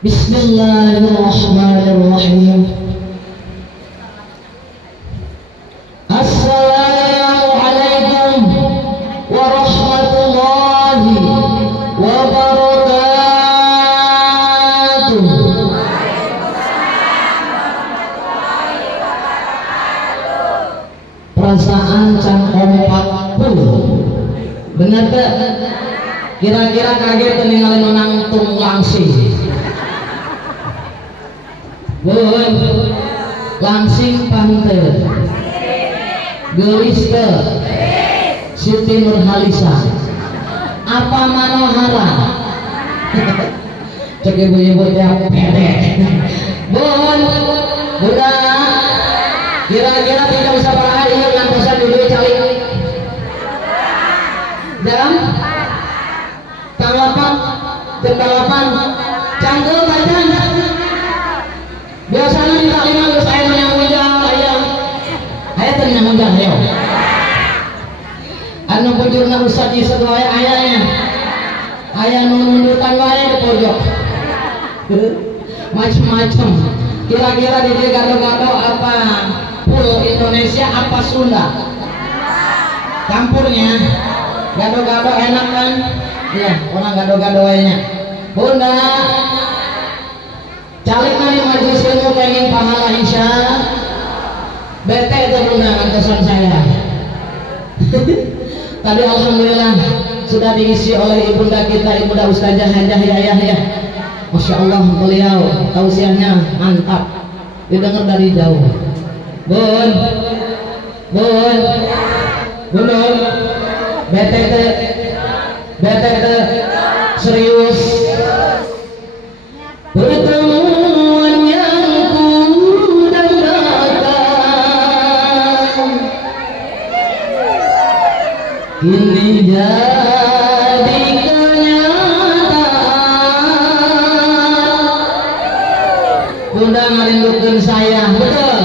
Bismillahirrahmanirrahim. Assalamualaikum warahmatullahi wabarakatuh. Perasaan can kompak bener tak? Kira-kira kaget keningalin nonang tung langsing. Bun, langsing panter, gelis ke, Siti Nurhalisa, apa manohara, cek ibu-ibu yang pede. Bun, udah, kira-kira tidak bisa berhari yang ngantosan dulu calik. Jam, tanggapan, jam 8, canggul bacan. Biasanya di takliman terus ayah menyambungan ayah ternyambungan ayo anu bujurna usah di sebelah ayahnya ayah mundur tangga ayah di pojok macam-macam kira-kira di dia gado-gado apa full Indonesia apa Sunda campurnya gado-gado enak kan iya orang gado-gado ayahnya bunda calik nani majelis ilmu pengen pahala insya bete itu bunda kantosan saya tadi alhamdulillah sudah diisi oleh ibunda kita ibunda Ustazah Hajah Yayah ya Masya Allah beliau tausiahnya mantap didengar dari jauh bun bete serius pertemuan yang ku dambakan kini jadi kenyataan. Bunda merindukan saya, betul.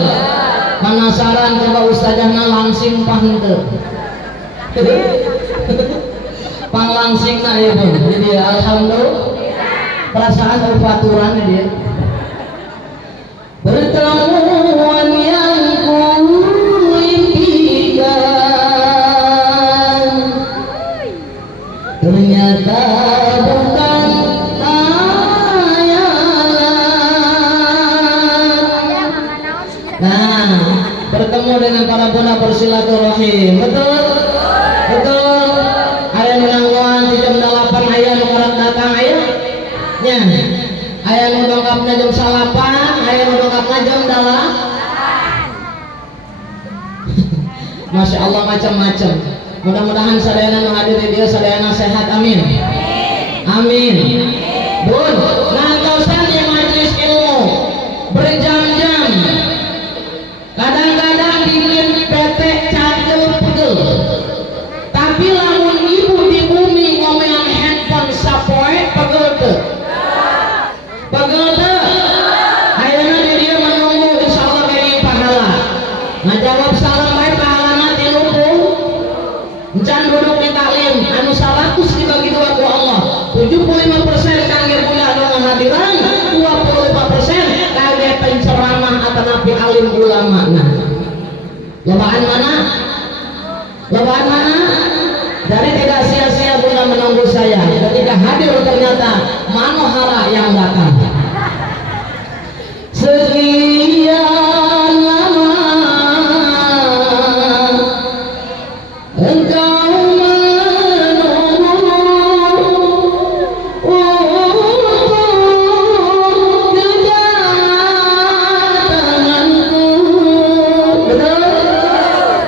Penasaran coba ustazahnya langsing pante. Panglangsing na ya bun. Jadi alhamdulillah. Perasaan berpaturan dia pertemuan yang ku impikan ternyata bukan khayalan. Nah bertemu dengan para bunda bersilaturahim betul ayah menangguan di jam 8 ayah mengerak datang ayah nya ayah ngedongkapnya jam 8 ayah ngedongkapnya jam 8 Masya Allah macam-macam mudah-mudahan sadayana menghadiri dia sadayana sehat amin amin bun nah kausan di majelis ilmu berjam-jam kadang-kadang bikin PT cagel pegel tapi lamun ibu di bumi ngomel handphone sapoe pegel tuh pegel ayeuna di dia menunggu insyaallah kenging pahala ngajawab salam bae pahalana 30 encan duduk di taklim anu 100 dibagi dua ku Allah 75% kangge budak anu ngahadiran 25% kangge penceramah atanapi alim ulama nah lobaan mana jadi tidak sia-sia Bunda menunggu saya ketika hadir ternyata manohara yang datang sekian lama engkau menunggu untuk kedatanganku betul?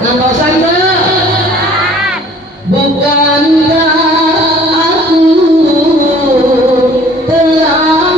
Nampak sangka bukankah aku telah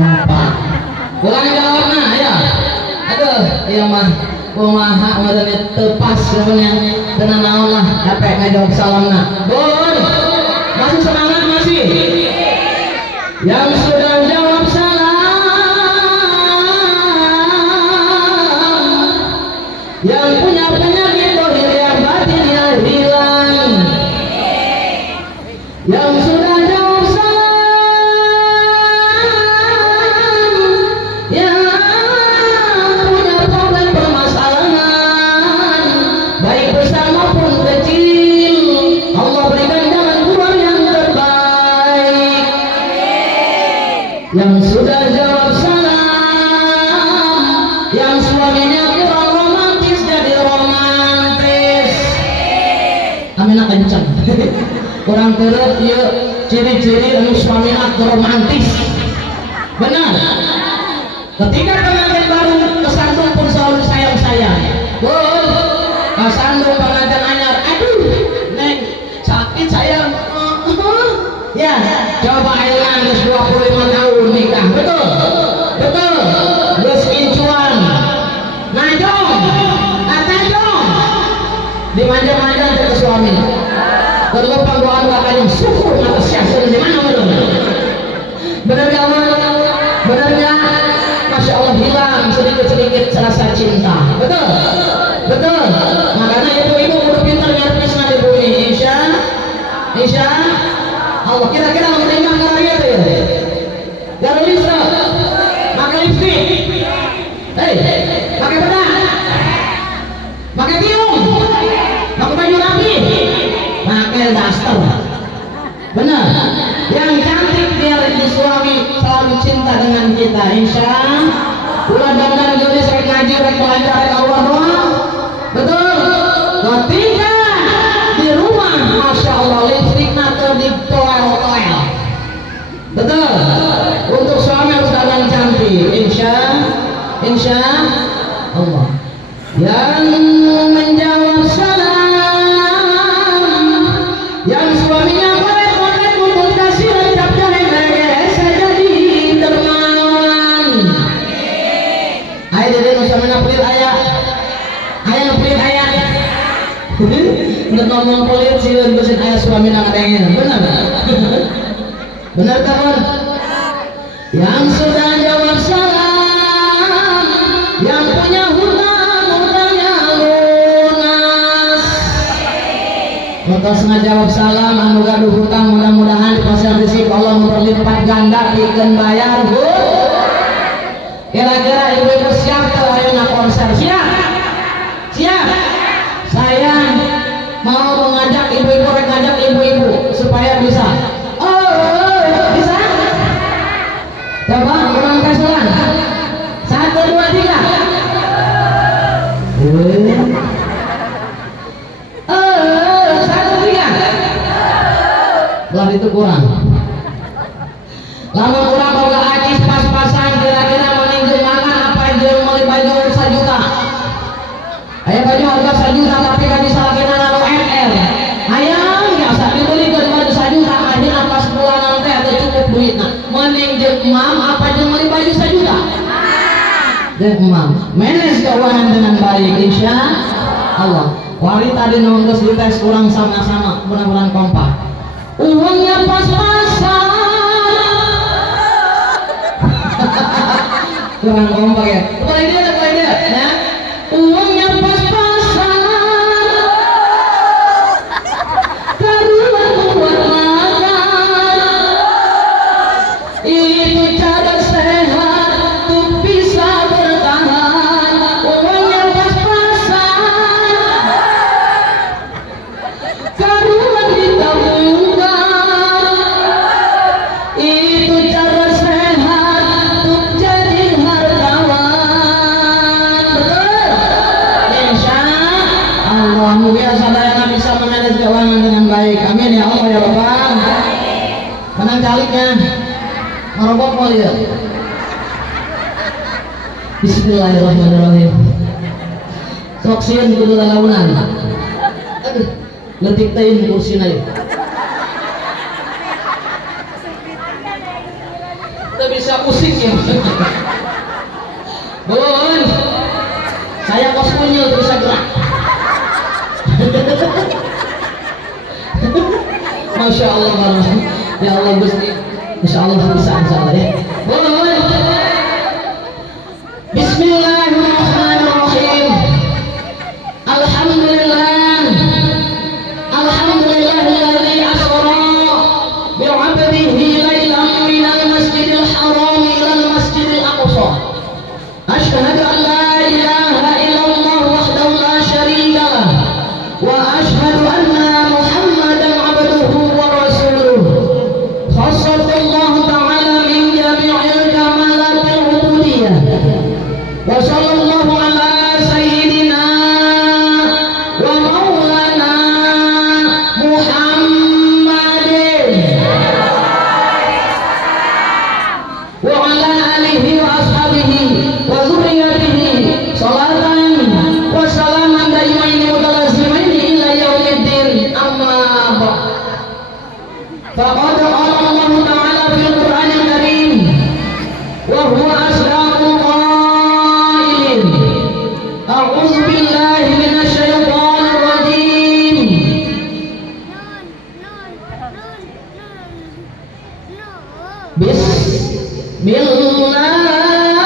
kompak. Ulang jawabna ya. Aduh, iya mah kumaha modalnya tepas sebenarnya tenang naon lah capek ngajawab salamna. Bon, masih semangat masih? Yang sudah jawab salam, yang punya penyakit dohir yang batin yang hilang, yang sudah jawab salam, yang punya problem permasalahan baik besar maupun kecil, Allah berikan jalan keluar yang terbaik. Yang sudah jawab salam, yang suaminya kurang romantis jadi romantis. Amina kencang. Kurang terus ya ciri-ciri anu suamina romantis. Benar. Ketika pengantin baru kesandung pun selalu sayang-sayang. Kesandung pengantin anyar, aduh, neng sakit sayang. Ya, coba ayeuna geus 25 tahun nikah, betul? Betul. Geus incuan. Najong, atajong. Dimanja-manja ke suami. Berlupang doa kakaknya syukur atas syahsun di mana betul? Benar gak benar gak? Masya Allah hilang sedikit-sedikit rasa cinta. Betul? Betul. Makanya ibu-ibu kudu pintar ngerti di bumi. Insya Allah. Kira-kira mau menikah nggak gitu ya? Garu listrik, pakai lipstick, pakai pedang, pakai biung, pakai baju rapi, pakai daster. Benar. Yang cantik biar suami selalu cinta dengan kita. Insya Allah dan gelis rek ngaji rek belajar rek Allah doa. Betul. Ketika di rumah, masya Allah lipstick nato di toel. Betul. Untuk suami harus dandan cantik. Insya Allah. Yang menjawab salam, yang suaminya koret-koret untuk kasih ucap jahe mereka jadi dermawan. Ayo jadi nusamina pelit ayah. Ayah pelit ayah. Nggak ngomong pelit sih besin ayah suamina ngadengin. Benar. Benar kawan. Yang sudah jawab salam, yang punya hutang-hutangnya lunas. Lekas ngajawab salam, anu gaduh hutang mudah-mudahan di pasar rezeki Allah memperlipat ganda pikeun bayar. Bu, kira-kira ibu-ibu siap tuh ayeuna konser? Siap. Saya mau mengajak ibu-ibu, ngajak ibu-ibu supaya bisa. Bisa? Coba kurang kesulan. 1, 2, 3. Belah itu kurang. Lama kurang boga acis pas-pasan kira-kira meninggal makan apa yang mau baju 1 juta. Aya baju harga 1 juta tapi kan disalahkeun anu MR. Hayang biasa dibelikeun baju 1 juta akhirna pas bulanan teh teu cukup duitna. Mending jeung mam apa jeung meuli baju 1 juta. Jeung mam manage keuangan dengan baik insya Allah. Wari tadi nongkos dites kurang sama-sama mudah-mudahan kompak. Uangnya pas-pasan. Kurang kompak ya. Mulai dia ya. Uangnya pas-pasan. Karuan buat makan. Itu cara sehat untuk bisa bertahan. Uangnya pas-pasan. Karuan ditabungkan. Itu cara sehat untuk jadi hartawan. Betul? Insya Allah biasa dayana bisa memanage keuangan dengan baik. Amin ya Allah ya Bapak. Menang caliknya merobok mau lihat. Bismillahirrahmanirrahim. Sok sieun kudu lalaunan. Aduh, letik teuing kursina ieu. Teu bisa musik ya. Bun, saya kos kunyil bisa gerak. Masya Allah, ya Allah Gusti, Insya Allah bisa, Insya Allah ya. Bun, Bismillahirrahmanirrahim. Alhamdulillah, Alhamdulillahilladzi asra bi'abdihi laylan minal masjidil haram ilal masjidil aqsa. Asyhadu an la ilaha illallah wahdahu la syarika lah wa asyhadu anna Muhammadan abduhu wa rasuluh. Khassatallahu ta'ala min jami'il kamalatil ubudiyyah. Wa sallallahu ala sayyidina wa maulana Muhammadin wa ala alihi wa ashabihi wa dzurriyyatihi salatan wa salaman daimaini mutalazimaini ila yaumiddin, amma ba'd. Faqad qala Allah ta'ala fil Qur'anil Karim wa huwa asdaqul qailin. A'udzu billahi minasy syaithanir rajim. Bismillahirrahmanirrahim.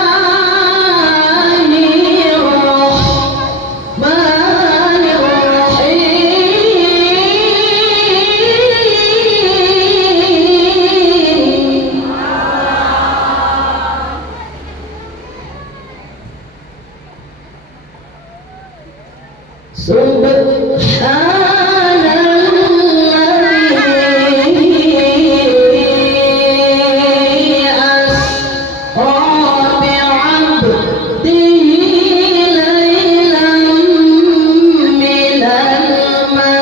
Subhanalladzi asra bi'abdihi laylan minal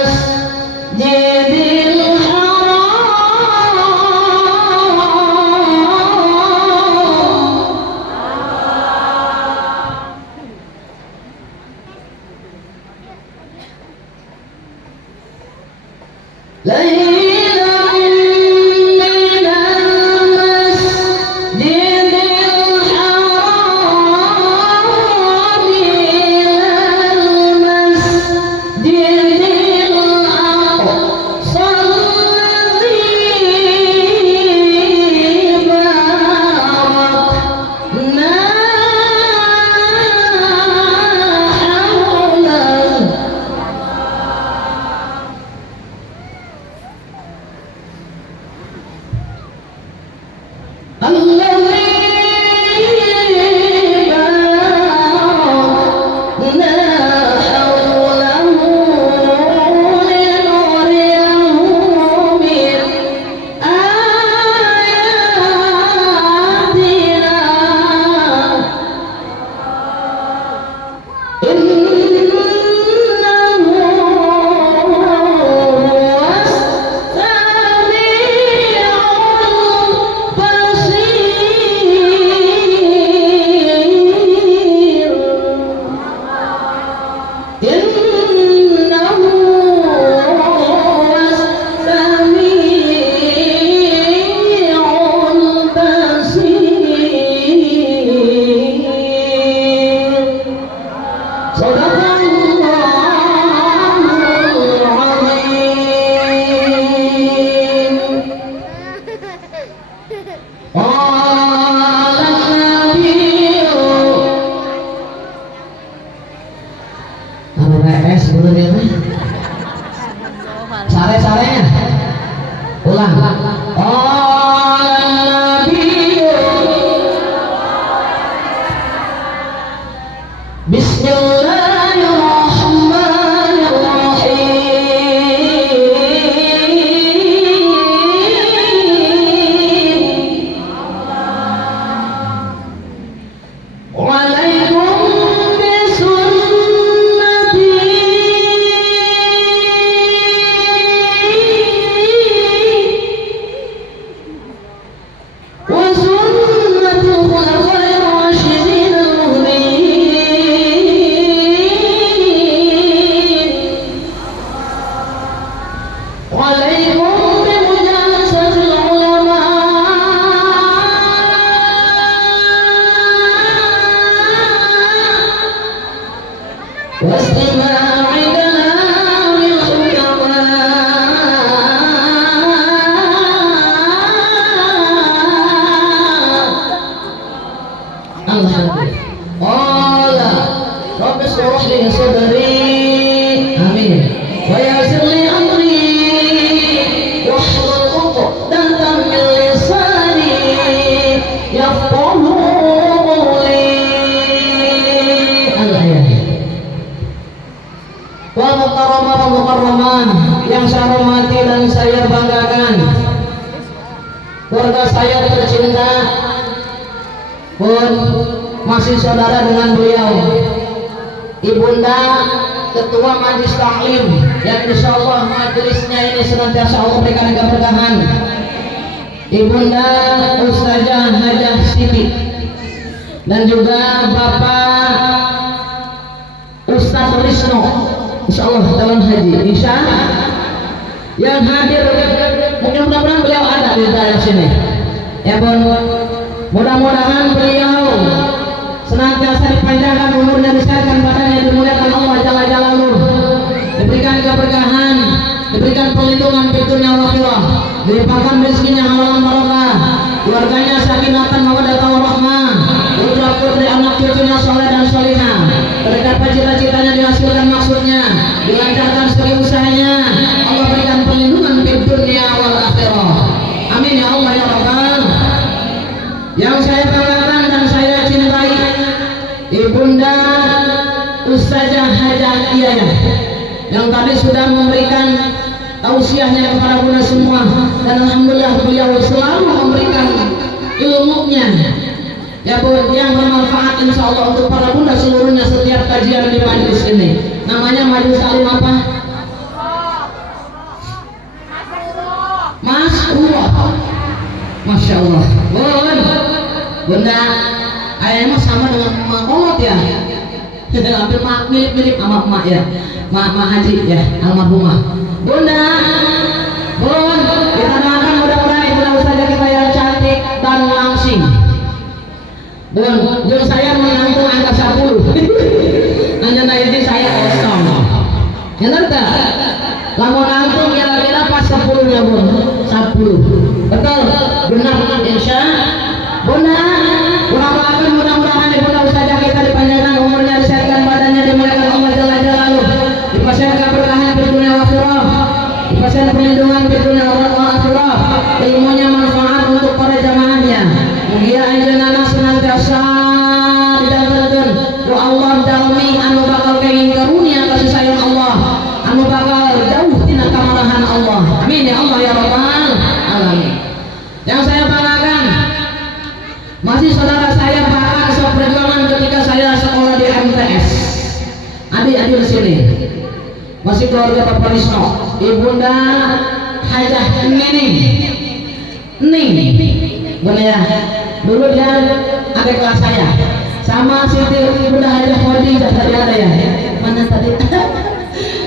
masjidil haram واستماع كلام الحكماء الحمد قال رب اشرح لي صدري آمين ويسر لي أمري واحلل عقدة من لساني يفقهوا قولي الآيات. Wa mukarramah wa mukarramah yang saya hormati dan saya banggakan, keluarga saya tercinta pun masih saudara dengan beliau, Ibunda Ketua Majelis Taklim yang insyaallah majelisnya ini senantiasa Allah berikan keberkahan, Ibunda Ustazah Hajah Siti, dan juga Bapak Ustaz Risno insyaallah calon haji insya yang hadir, mudah-mudahan beliau ada di daerah sini ya pun, mudah-mudahan beliau senantiasa dipanjangkan umurnya, disehatkan badannya, dimuliakan Allah Jalla Jalaluhu, diberikan keberkahan, diberikan perlindungan di dunia wal akhirah, dilimpahkan rezekinya halalan barokah, keluarganya sakinatan mawaddah warahmah, putra putri anak cucunya soleh dan solihah, terdapat cita-citanya dihasilkan maksudnya, dilancarkan segala usahanya, Allah berikan perlindungan di dunia wal akhirah. Amin ya Allah ya Rabbal. Yang saya banggakan dan saya cintai, Ibunda Ustazah Hajah Iyayah yang tadi sudah memberikan tausiahnya kepada bunda semua, dan alhamdulillah beliau selalu memberikan ilmunya ya Bu, yang bermanfaat insya Allah untuk para bunda seluruhnya setiap kajian di majelis ini. Namanya majelis alim apa? Mas Masya Allah. Bunda ayahnya sama dengan Mak Kolot ya, hampir mirip-mirip sama Mak ya, Mak Haji ya, almarhumah. Bunda, Bun, kita doakan mudah-mudahan Ibu Ustazah kita yang cantik dan langsing. Bun, jun saya menantung angka 10. Hanya nanti saya kosong. Benar tak? Lamun nangtung kira-kira pas 10-nya Bun, 10. Betul? Benar insya Bunda, mudah-mudahan Ibu Ustazah kita dipanjangkan umurnya, disehatkan badannya, dimuliakan Allah Jalla Jalaluhu, dipasang keberkahan di dunia akhirat, dipasang perlindungan di dunia akhirat, ilmunya manfaat untuk para jamaahnya. Mugia anjeunna senantiasa didamel ku Allah dalmi anu bakal kenging karunia kasih sayang Allah, anu bakal jauh tina kamarahan Allah. Amin ya Allah ya Rabbal alamin. Yang saya banggakan masih saudara saya bahkan seperjuangan ketika saya sekolah di MTS. Adik-adik di sini masih keluarga Bapak Risno, Ibunda Hajah Ning, benar ya. Dulu dia adik kelas saya, sama Siti Ibunda Hajah Khadijah tadi ada ya. Mana tadi?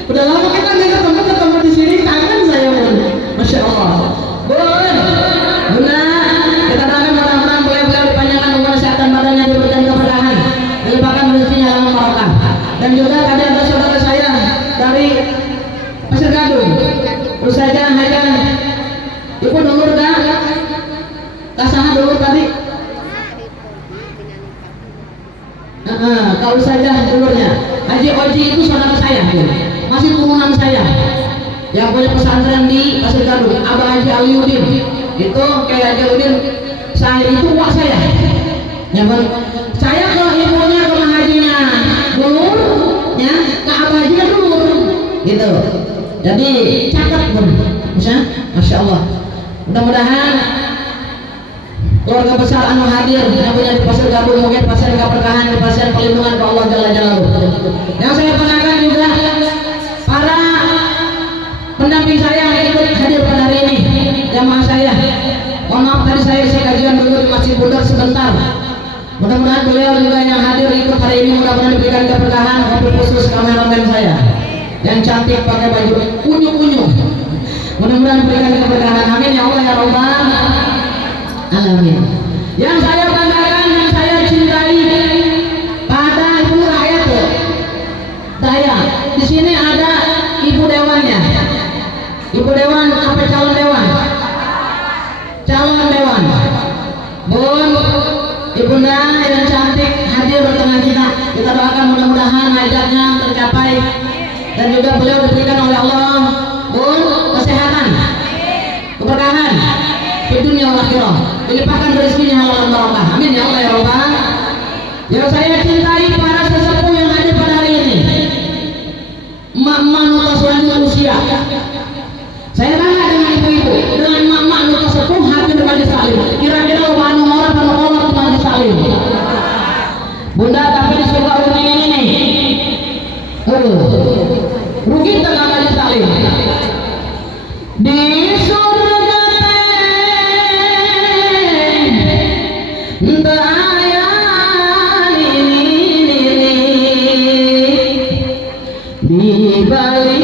Udah lama kita nggak ketemu di sini, kangen saya Bun. Masya Allah. Bunda, kita doakan mudah-mudahan beliau dipanjangkan umur, kesehatan badannya, diberikan keberkahan, dilimpahkan rezekinya dalam barokah. Dan juga tadi ada saudara saya dari Pasir Gadung, Ustazah Hajah, Ibu dulur dah, kasaha dulur tadi. Kalau Ustazah dulurnya, Haji Oji itu saudara saya, masih turunan saya, yang punya pesantren di Pasir Gadung, Abah Haji Aliuddin. Itu kayak Haji Aliuddin, saya itu wak saya. Ya kan? Saya ke ibunya, ke hajinya dulur, ya, ke abahnya dulur, gitu. Jadi cakep Bun, Masya Allah. Mudah-mudahan keluarga besar anu hadir yang punya di Pasir Gadung mungkin pasien keberkahan, di pasien perlindungan ke Allah Jalla Jalaluhu. Yang saya banggakan juga para pendamping saya yang ikut hadir pada hari ini, jamaah saya. Mohon maaf tadi saya isi kajian dulu di Masjid Bundar sebentar. Mudah-mudahan beliau juga yang hadir ikut hari ini, mudah-mudahan diberikan keberkahan. Wabil khusus kameramen saya yang cantik pakai baju unyu-unyu, mudah-mudahan diberikan keberkahan. Amin ya Allah ya Rabbal alamin. Yang saya banggakan, yang saya cintai pada Ibu rakyat dan cantik hadir di tengah kita. Kita doakan mudah-mudahan hajatnya tercapai dan juga beliau diberikan oleh Allah kesehatan, keberkahan di dunia wal akhirah, dilimpahkan rezekinya halal dan barokah. Amin ya Allah ya Rabbal. Yang saya cintai para sesepuh yang ada pada hari ini, emak-emak nutas lanjut usia. Saya tanya dengan ibu-ibu, dengan emak-emak nutas sepuh hadir majelis taklim, kira-kira anu orang majelis taklim. Bunda tapi di surga udah ini. Rugi tengah majelis taklim. Di surga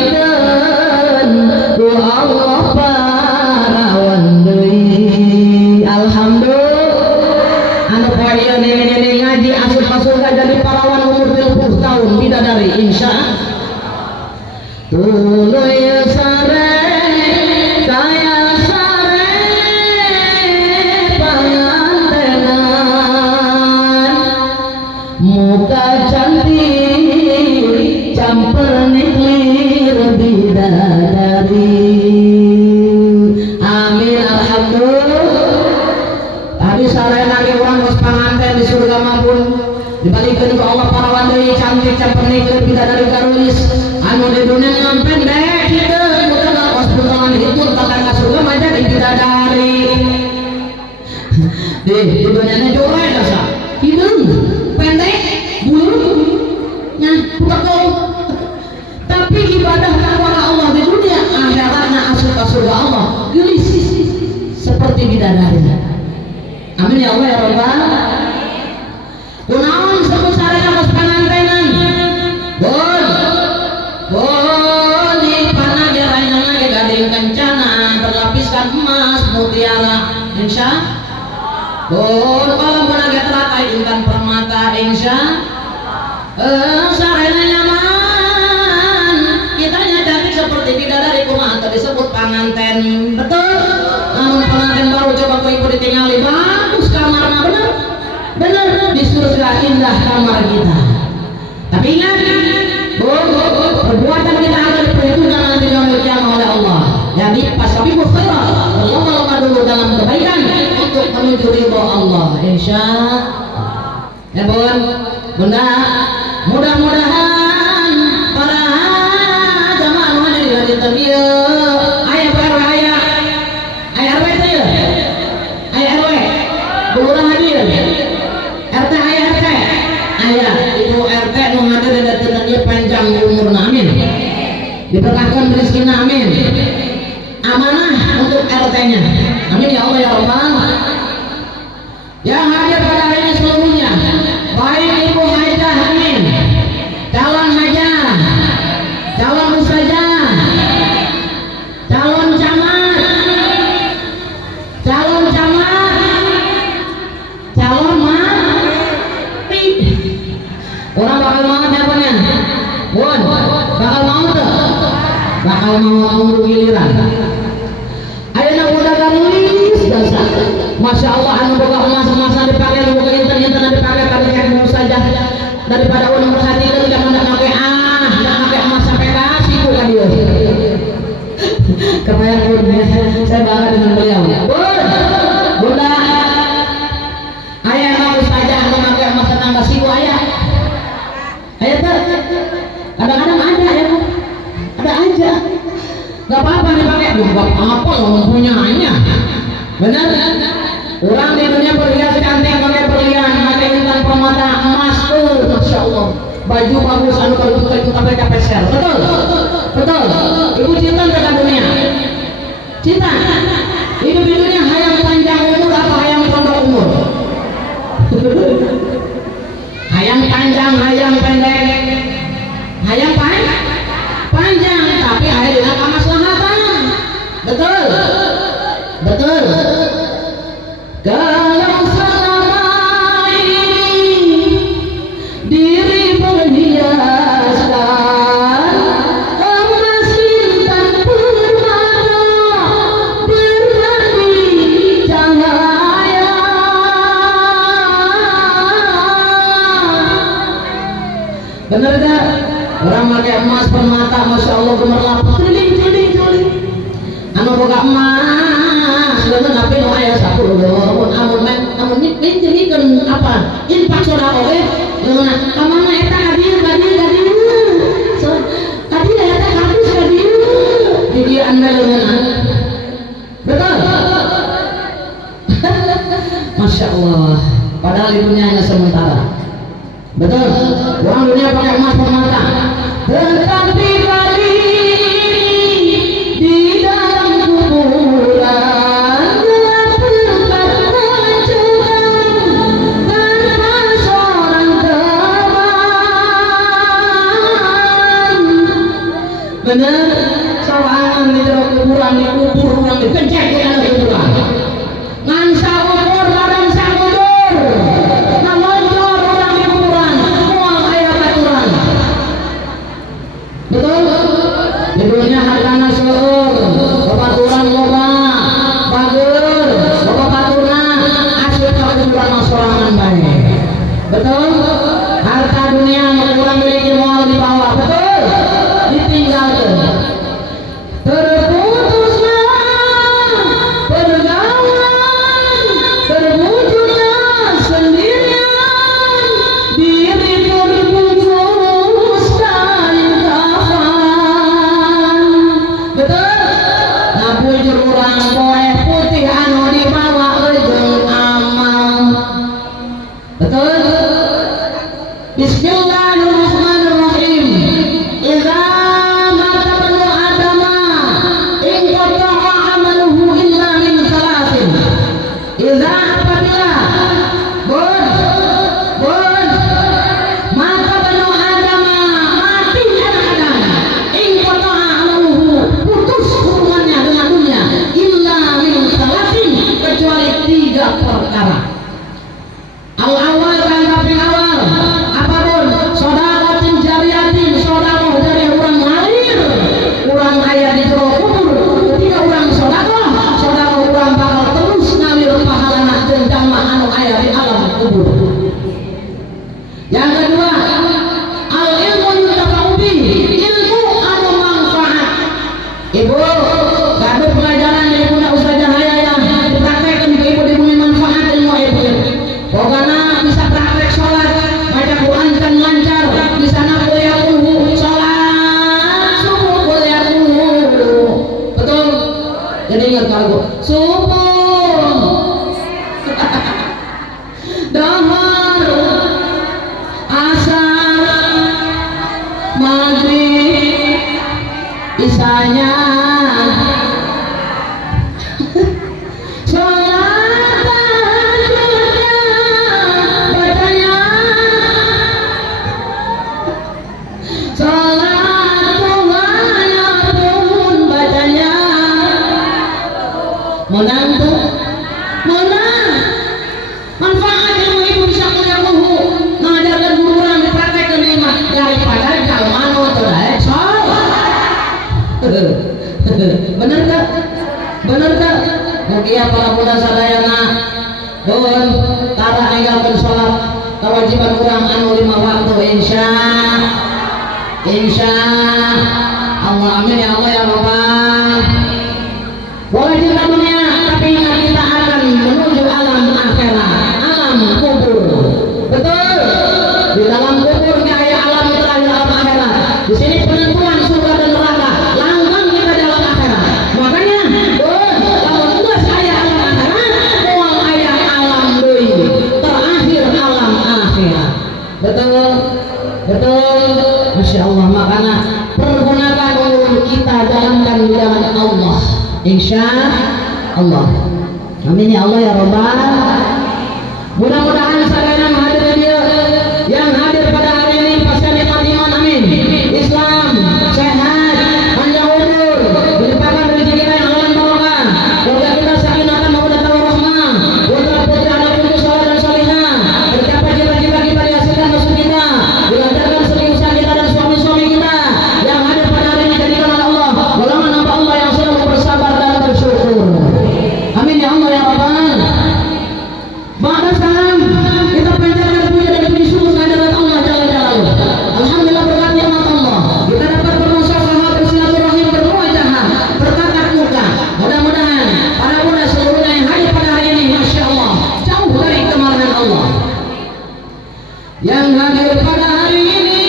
dibalikan ku Allah parawan deui. Alhamdulillah anu poe nene ngaji asup ka surga jadi parawan umur 30 tahun bidadari insya tuluy sare kaya sare pangantenan muka cantik campur niklir bidadari. Amin alhamdulillah. Tadi sare lagi orang geus panganten di surga maupun dibalikeun ku Allah parawan deui cantik campur niklir bidadari garulis anu di dunia yang pendek hideung mudah kos putangan itu tatangga surga mah jadi bidadari. Di dunia nya joe dasa hideung pendek bulu nya putakau. Tapi ibadah kepada Allah di dunia akhiratna asup ka surga Allah geulis seperti bidadari. Amin ya Allah ya Rabbal. Kunaon sebut sarana kos pangantenan? Boni panaja rayana ge gading kencana berlapiskan emas mutiara insya kalau panaja teratai intan permata insya sarana nyaman kitanya cantik seperti bidadari kumaha tadi disebut panganten. Betul namun pengantin baru coba ku ibu ditinggali bagus kamarnya bener di surga indah kamar kita. Tapi ingat perbuatan kita akan diperhitungkan nanti yaumul qiyamah oleh Allah. Jadi pasabiqul khairat, berlomba-lomba dulu dalam kebaikan untuk menuju ridho Allah insya ya bun bunda. Mudah-mudahan para jamaah hadirin di tabiya ayah RW itu ya ayah RW bulurah hadir RT ayah ibu RT nu hadir dan dia panjang umurna amin, diberkahkan rezekinya amin, amanah untuk RT-nya amin ya Allah ya Rabbal. Yang hadir pada hari ini seluruhnya baik ibu hajah amin, calon hajah, calon ustazah, calon camat, calon mati. Orang bakal mau apa nya? Bun, bakal mau tuh? Bakal mau tunggu giliran. Ayeuna udah ganulis dasar. Masya Allah anu boga emas-emasan dipakai, anu boga inten-inten dipakai tadi kan saja daripada ulun perhatikan jangan nak pakai emas sampai kasih ku ka dieu. Kebayang pun saya bangga dengan beliau. Bunda ayah mau saja anu pakai emas tetangga siku ayah. Ayah tuh kadang-kadang ada ya bu, ada aja. Gak apa-apa dipakai, gak apa lo mempunyainya. Benar kan? Orang di dunia berhias cantik pakai berlian, pakai intan permata emas tuh, masya Allah. Baju bagus, anu kalau itu sampai kapeser, betul. Ibu cinta dengan dunia, cinta. Hidup di dunia hayang panjang umur atau hayang pendek umur? Hayang panjang, hayang pendek, hayang panjang, tapi hayang dengan kemaslahatan, betul. Kalau selama ini diri berhiaskan emas intan permata berarti cahaya Bener gak? Orang pakai emas permata, masya Allah gemerlap, celing. Anu boga emas, dengan apa yang ayah satu loh, amun jadikan apa? Infak soda oke, dengan kamana eta kadir, so kadir eta kadir jadi anda dengan betul, masya Allah. Padahal dunia hanya sementara. Betul, orang dunia pakai emas permata, tetapi kali di dalam kuburan gelap tempat mencekam tanpa seorang teman. Bener, sorangan di dalam kuburan, dikubur orang dipencet di dalam kuburan. Ngan sakubur barang sakubur. Betul? Judulnya hargana seueur, babaturan loba, bager, babaturan asli kuburan sorangan bae. Betul? Harta dunia yang kurang miliki moal dibawa, betul? Ditinggalkan. Terputuslah pergaulan, terwujudlah sendirian, diri terbungkus kain kafan. Betul? Ngabujur urang poe putih anu dibawa jeung amal. Betul? Bismillahirrahmanirrahim. Idza mata banu adama in qata'a amaluhu illa min salasin. Idza apabila bun mata banu adama mati anak Adam in qata'a amaluhu putus hubungannya dengan dunia illa min salasin kecuali 3 perkara. Al-awal kan tapi awal apapun sodakotin jariyatin sodakoh dari orang ngalir orang ayah di jero kubur ketika orang sodakoh orang bakal terus ngalir pahalana jeung jalma anu ayah di alam kubur. Yang kedua al-ilmu yuntafa'u bihi, ilmu anu manfaat. Ibu gaduh pelajaran dari Bunda Ustazah Hayayah dipraktekkan ke ibu di bumi manfaat ilmu ibu. Pokoknya bisa praktek sholat, baca Quran kan lancar, di sana kuliah ulhu, sholat subuh kuliah ulhu, betul? Jadi ingat kalau subuh, dahar, asar, maghrib, isanya. Menang manfaat ilmu ibu bisa kuliah ulhu mengajarkan guru orang dipraktekkan lima daripada jalman atau daek bener tak mugia para budak sadayana don tara ninggalkeun salat kewajiban urang anu 5 waktu insya Allah. Amin ya Allah ya Rabbal. Boleh kita dunia, tapi ingat kita akan menuju alam akhirat, alam kubur. Betul? Di dalam kubur ada alam itu ada alam akhirat. Di sini penentuan surga dan neraka. Langgang kita di alam akhirat. Makanya, kalau tugas saya alam akhirat, mual ayah alam deui. Terakhir alam akhirat. Betul? Masya Allah. Makanya pergunakan umur kita jalankan di jalan Allah. Insya Allah. Amin ya Allah ya Rabbal. Mudah-mudahan sadayana hadir dia yang hadir pada hari ini pasti nikmat iman. Amin. Islam sehat, panjang umur, dilimpahkan rezeki kita yang halal barokah. Keluarga kita sakinah mawaddah warahmah. Putra putri anak cucu saleh dan salihah. Tercapai cita-cita kita dihasilkan rezeki kita. Dilancarkan segi usaha kita dan suami-suami kita. Yang hadir pada hari ini jadikan oleh Allah golongan hamba Allah yang sudah bersabar dan bersyukur. Amin ya Allah ya Rabbal. Ba'da salam. yang hadir pada hari ini,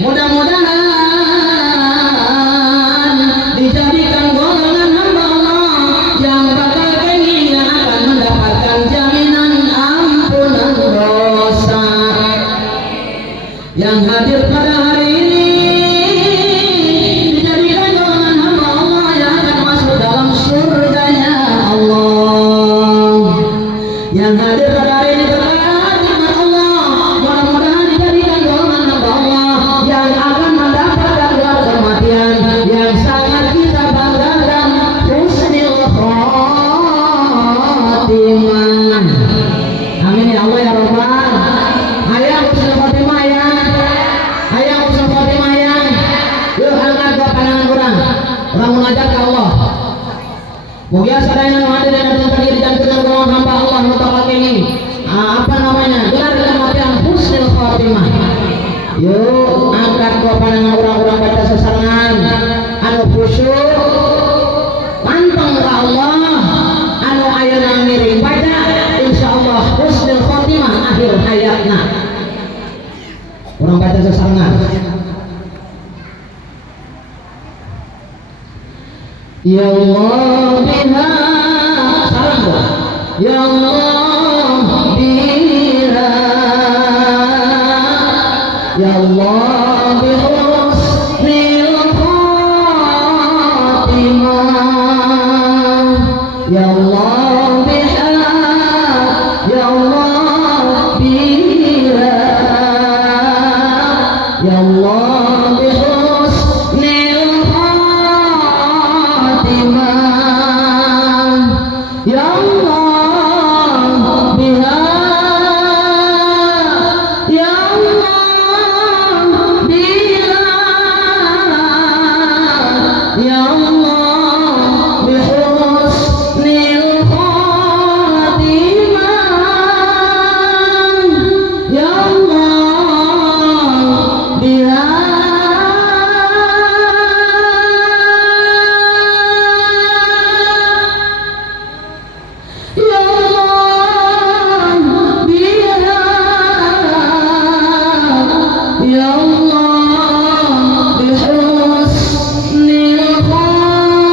mudah-mudahan dijadikan golongan hamba Allah yang bakal kini yang akan mendapatkan jaminan ampunan dosa. Yang hadir pada hari ini dijadikan golongan hamba Allah yang akan masuk dalam surganya Allah. Yang hadir pada hari ini berkat nikmat Allah, mudah-mudahan dijadikan golongan hamba Allah yang akan mendapatkan gelar kematian yang sangat kita banggakan, husnul khotimah. Amin ya Allah ya Rabbal. Ayah husnul khotimah ya. Ayah husnul khotimah ya. Yuk angkat dua pandangan orang munajat ke Allah. Mugia sadaya nu hadir dan hadir dijanjikan golongan hamba Allah mutawak ini. Apa namanya? Gelar kematian husnul khotimah. Yuk angkat dua pandangan orang-orang baca sesarengan anu khusyuk panteng ka Allah anu ayeuna miring baca insyaallah husnul khotimah akhir hayatna. Orang baca sesarengan. Ya Allah biha salam doa. Ya Allah biha ya Allah bi husnil khatimah ya Allah biha ya Allah biha ya Allah bi husnil khatimah ya Allah biha ya Allah biha ya Allah bi husnil khatimah ya Allah biha ya Allah biha ya Allah bi husnil khatimah.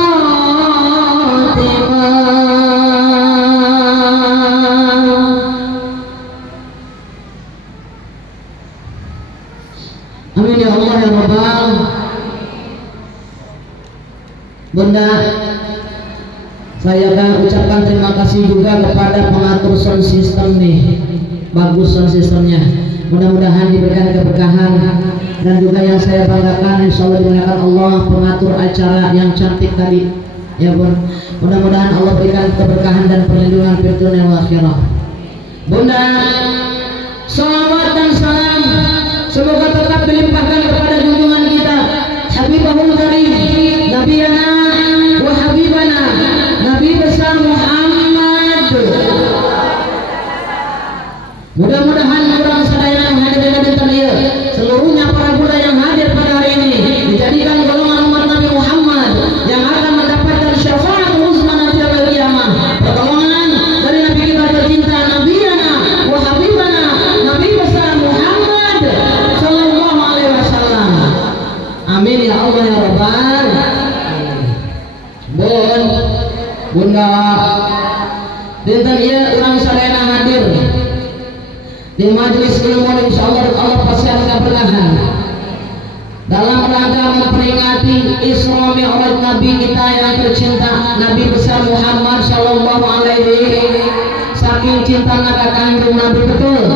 Amin ya Allah ya Rabbal. Bunda, saya akan ucapkan terima kasih juga kepada pengatur sound system nih. Bagus sound systemnya. Mudah-mudahan diberikan keberkahan dan juga yang saya banggakan insya Allah dimuliakan Allah pengatur acara yang cantik tadi. Ya Bun, mudah-mudahan Allah berikan keberkahan dan perlindungan fid dunya wal akhirah. Bunda, salawat dan salam semoga tetap dilimpahkan kepada junjungan kita Habibul Karim Nabiyana wa Habibana Nabi besar Muhammad. Mudah-mudahan orang sadaya yang hadir di tadi seluruhnya para budak yang hadir pada hari ini dijadikan golongan umat Nabi Muhammad yang akan mendapatkan syafaat uzma nanti pada kiamat. Pertolongan dari Nabi kita tercinta Nabiyana wa Habibana Nabi besar Muhammad sallallahu alaihi wasallam. Amin ya Allah ya Rabbal. Bun, Bunda, dinten ieu urang sadayana hadir di majelis ilmu insyaallah Allah pasti akan keberkahan dalam rangka memperingati Isra Mi'raj Nabi kita yang tercinta Nabi besar Muhammad sallallahu alaihi saking cinta naga kandung Nabi betul.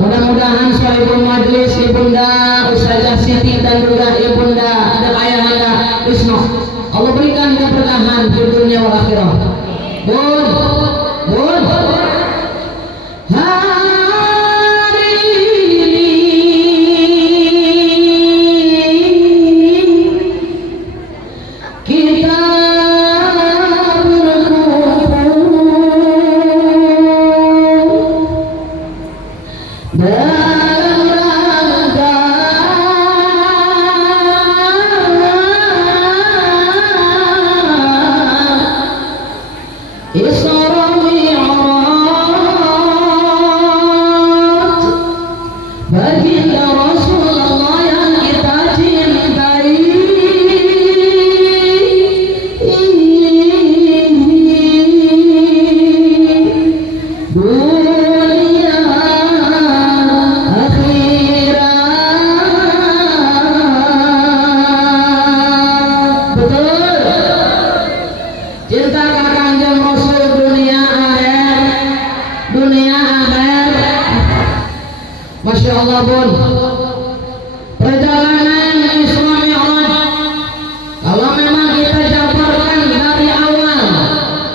Mudah-mudahan sahibul majelis Ibunda Ustazah Siti dan juga Ibunda dan Ayahanda Wisnu Allah berikan keberkahan di dunia wal akhirah. Bun, bun. Isra Mi'raj Masya Allah pun perjalanan Isra Mi'raj kalau memang kita jabarkan dari awal,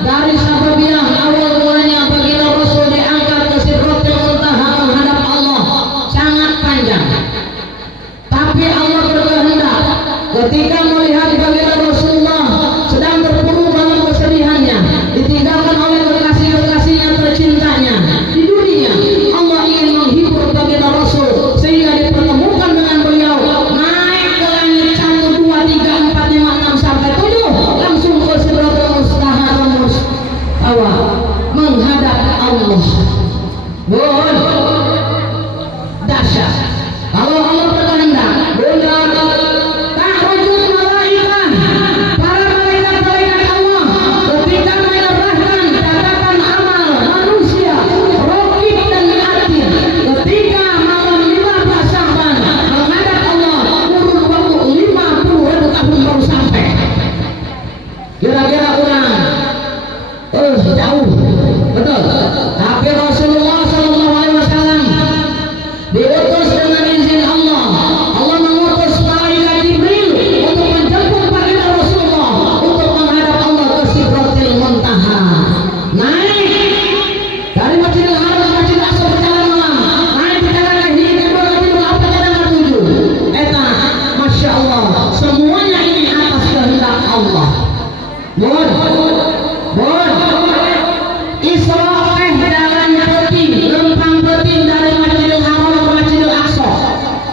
dari sababiah awal mulanya baginda Rasul diangkat ke Sidratul Muntaha menghadap Allah sangat panjang. Tapi Allah berkehendak ketika melihat baginda Rasulullah sedang terpuruk dalam kesedihannya, ditinggalkan oleh kekasih-kekasihnya tercintanya di dunia, Allah ingin menghibur baginda Rasul sehingga dipertemukan dengan beliau, naik ke langit 1, 2, 3, 4, 5, 6 sampai 7, langsung ke Sidratul Muntaha menghadap Allah. Bon, dahsyat. Kalau Allah berkehendak, benar ta'rujul malaikah, para malaikat-malaikat Allah ketika menyerahkan catatan amal manusia, raqib dan atid, ketika malam 15 Sya'ban menghadap Allah, kurun waktu 50.000 tahun baru sampai. Kira-kira kurang jauh, betul. Tapi Rasulullah SAW diutus dengan izin Allah. Allah mengutus malaikat Jibril untuk menjemput baginda Rasulullah untuk menghadap Allah ke Sidratul Muntaha. Naik dari Masjidil Haram ke Masjidil Aqsa berjalan malam, naik perjalanan hingga ke apa jalan tujuh. Eta, Masya Allah, semuanya ini atas kehendak Allah. Isra teh jalan peti, lempang peti dari Masjidil Haram ke Masjidil Aqsa.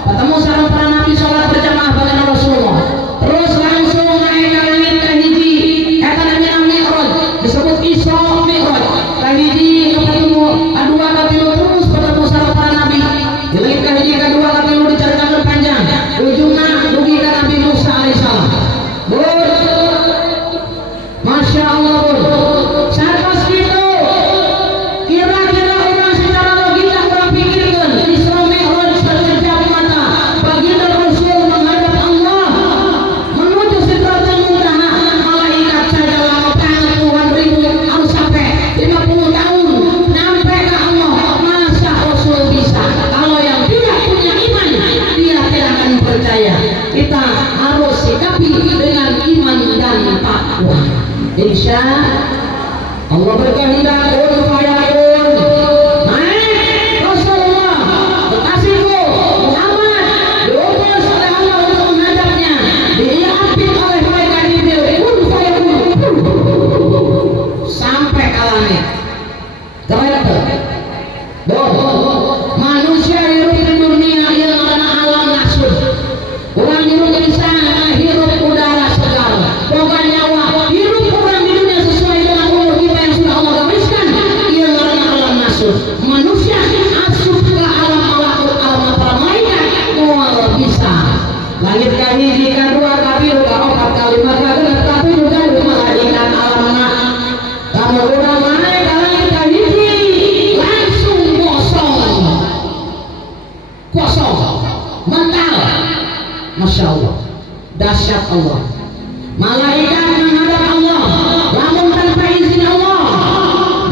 Ketemu sareng para nabi salat berjamaah baginda Rasulullah. Terus langsung naik ke langit ke hiji, eta namanya Mi'raj, disebut Isra Mi'raj. Ke hiji ketemu, kedua katilu terus ketemu sareng para nabi. Di langit ke hiji, kedua katilu diceritakan panjang. Ujungnya dugi ke Nabi Musa alaihissalam. Masya Allah pun saat itu kira-kira orang secara logika orang pikirkan Isra Mi'raj sekejap mata baginda Rasul menghadap Allah menuju Sidratul Muntaha, malaikat saja lama banget puluhan ribu harus sampai 50 tahun sampai ke Allah. Masa Rasul bisa? Kalau yang tidak punya iman dia tidak akan percaya. Kita harus sikapi dengan iman dan takwa. Insya Allah berkehendak kun fayakun. Naik Rasulullah kekasihku Muhammad diutus oleh Allah untuk menghadapnya, diapit oleh malaikat Jibril, kun fayakun sampai ke langit. Keren tuh. Manusia hidup di dunia yang karena alam nafsu. Orang hidup di sana hidup udara segar, boga nyawa, hidup orang di dunia sesuai dengan umur kita yang sudah Allah gariskan. Ia karena alam nafsu. Manusia asup ke alam malakut, alam para malaikat, mual bisa. Langit kahiji, kadua, kabiru, kaopat, kalima, kagenap, kabiru, kabiru, malaikat alamna. Kamu udah naik ke langit kahiji, langsung kosong, mental. Masya Allah, dahsyat Allah. Malaikat menghadap Allah, namun tanpa izin Allah.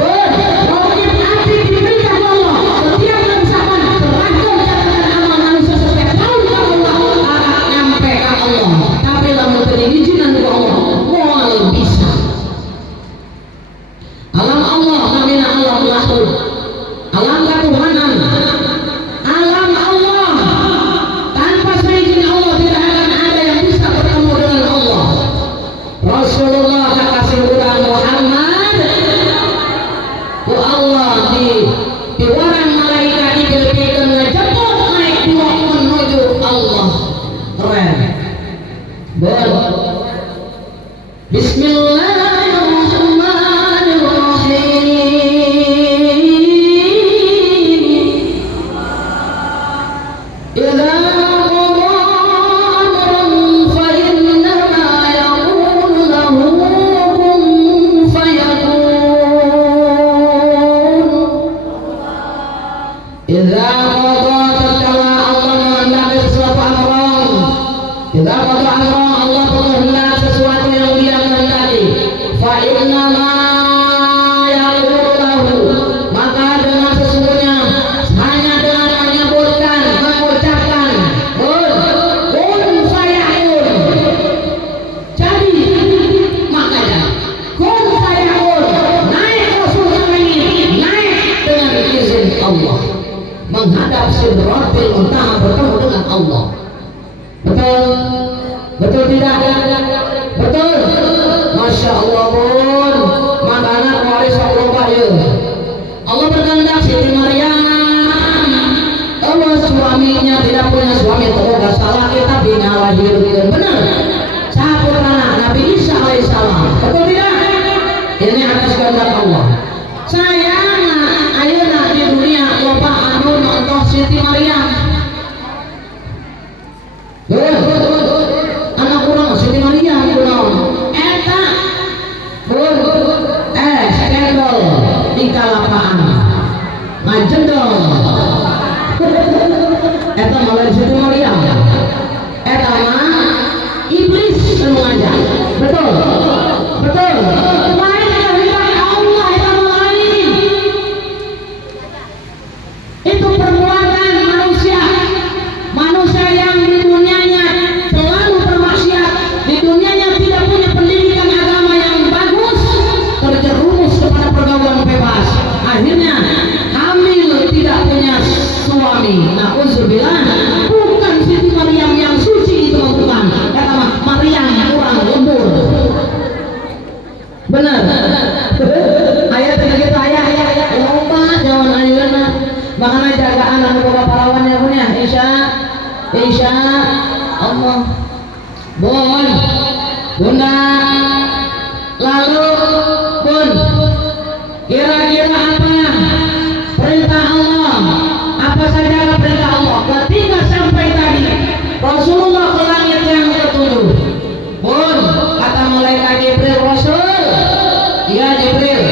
Wajib hati diperintah Allah. Setiap bangsawan serahkan catatan amal manusia setiap tahun ke Allah, akan nyampe ke Allah. Tapi lamun perizinan ke Allah, moal bisa. Alam Allah namina alam lahud, alam ketuhanan, alam Allah. Tanpa seizin Allah tidak akan ada yang bisa bertemu dengan Allah. Rasulullah kekasih orang Muhammad ku Allah di orang malaikat dipilihkan ngejemput naik dua menuju Allah. Keren. maka dengan sesungguhnya hanya dengan menyebutkan menghadap Sidratil Muntaha bertemu dengan Allah. Betul? Betul tidak? Betul? Masya Allah pun makanya waris Allah ya. Allah berkehendak Siti Maryam kalau suaminya tidak punya suami terlalu salah kita bina lahirkan benar sahabat anak Nabi Isa alaihissalam. Betul tidak? Ini atas kehendak Allah. Sayang ayeuna di dunia loba anu nonton Siti Maryam. Anak kurang Siti Maryam kurang eta bun skandal di kalapaan ngajendol eta malah Siti Maryam eta mah iblis anu ngajak. Betul betul lain kehendak Allah eta lain. Itu perbuatan manusia yang di dunianya selalu bermaksiat, di dunianya tidak punya pendidikan agama yang bagus, terjerumus kepada pergaulan bebas, akhirnya hamil tidak punya suami. Nauzubillah, bukan Siti Maryam yang suci itu bukan, kata Maryam kurang lembur. Benar ayat kita ayat loba jaman ayeuna makanya jagaan anu boga parawannya punya Insya Allah Bun Bunda. Lalu Bun kira-kira apa perintah Allah, apa saja perintah Allah ketika sampai tadi Rasulullah ke langit yang ketujuh. Bun kata malaikat Jibril, Rasul ya Jibril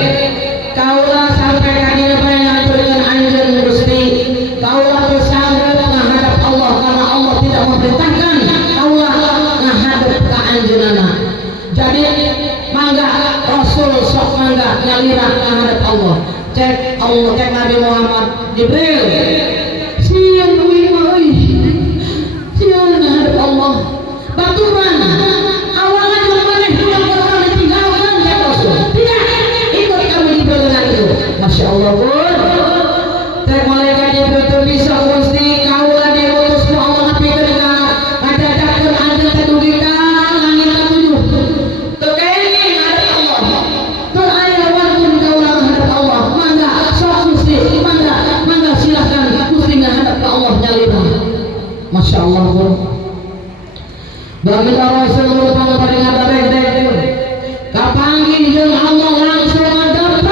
kaulah sampai kaki yang berikan anjen Gusti, kaulah bersanggup menghadap Allah karena Allah tidak memerintahkan kaulah menghadap ke anjenana. Jadi mangga Rasul sok mangga ngalira menghadap Allah. Cek Allah, cek Nabi Muhammad Jibril siang duit mah siang menghadap Allah baturan awalnya mana pulang orang ditinggalkan cek Rasul tidak ikut kami Jibril dengan itu. Masya Allah pun cek malaikat Jibril itu bisa Gusti kaulah diutus ku Allah ngapikeun ka ngadajakeun anjeun teh dugi ka langit ketujuh teu kenging ngadep Allah teu aya wantun kaulah ngadep Allah. Mangga sok Gusti mangga silahkan Gusti ngadep ka Allah nyalira. Masya Allah pun baginda Rasulullah paling ngadeg-deg pun kapanggih jeung Allah langsung ngadep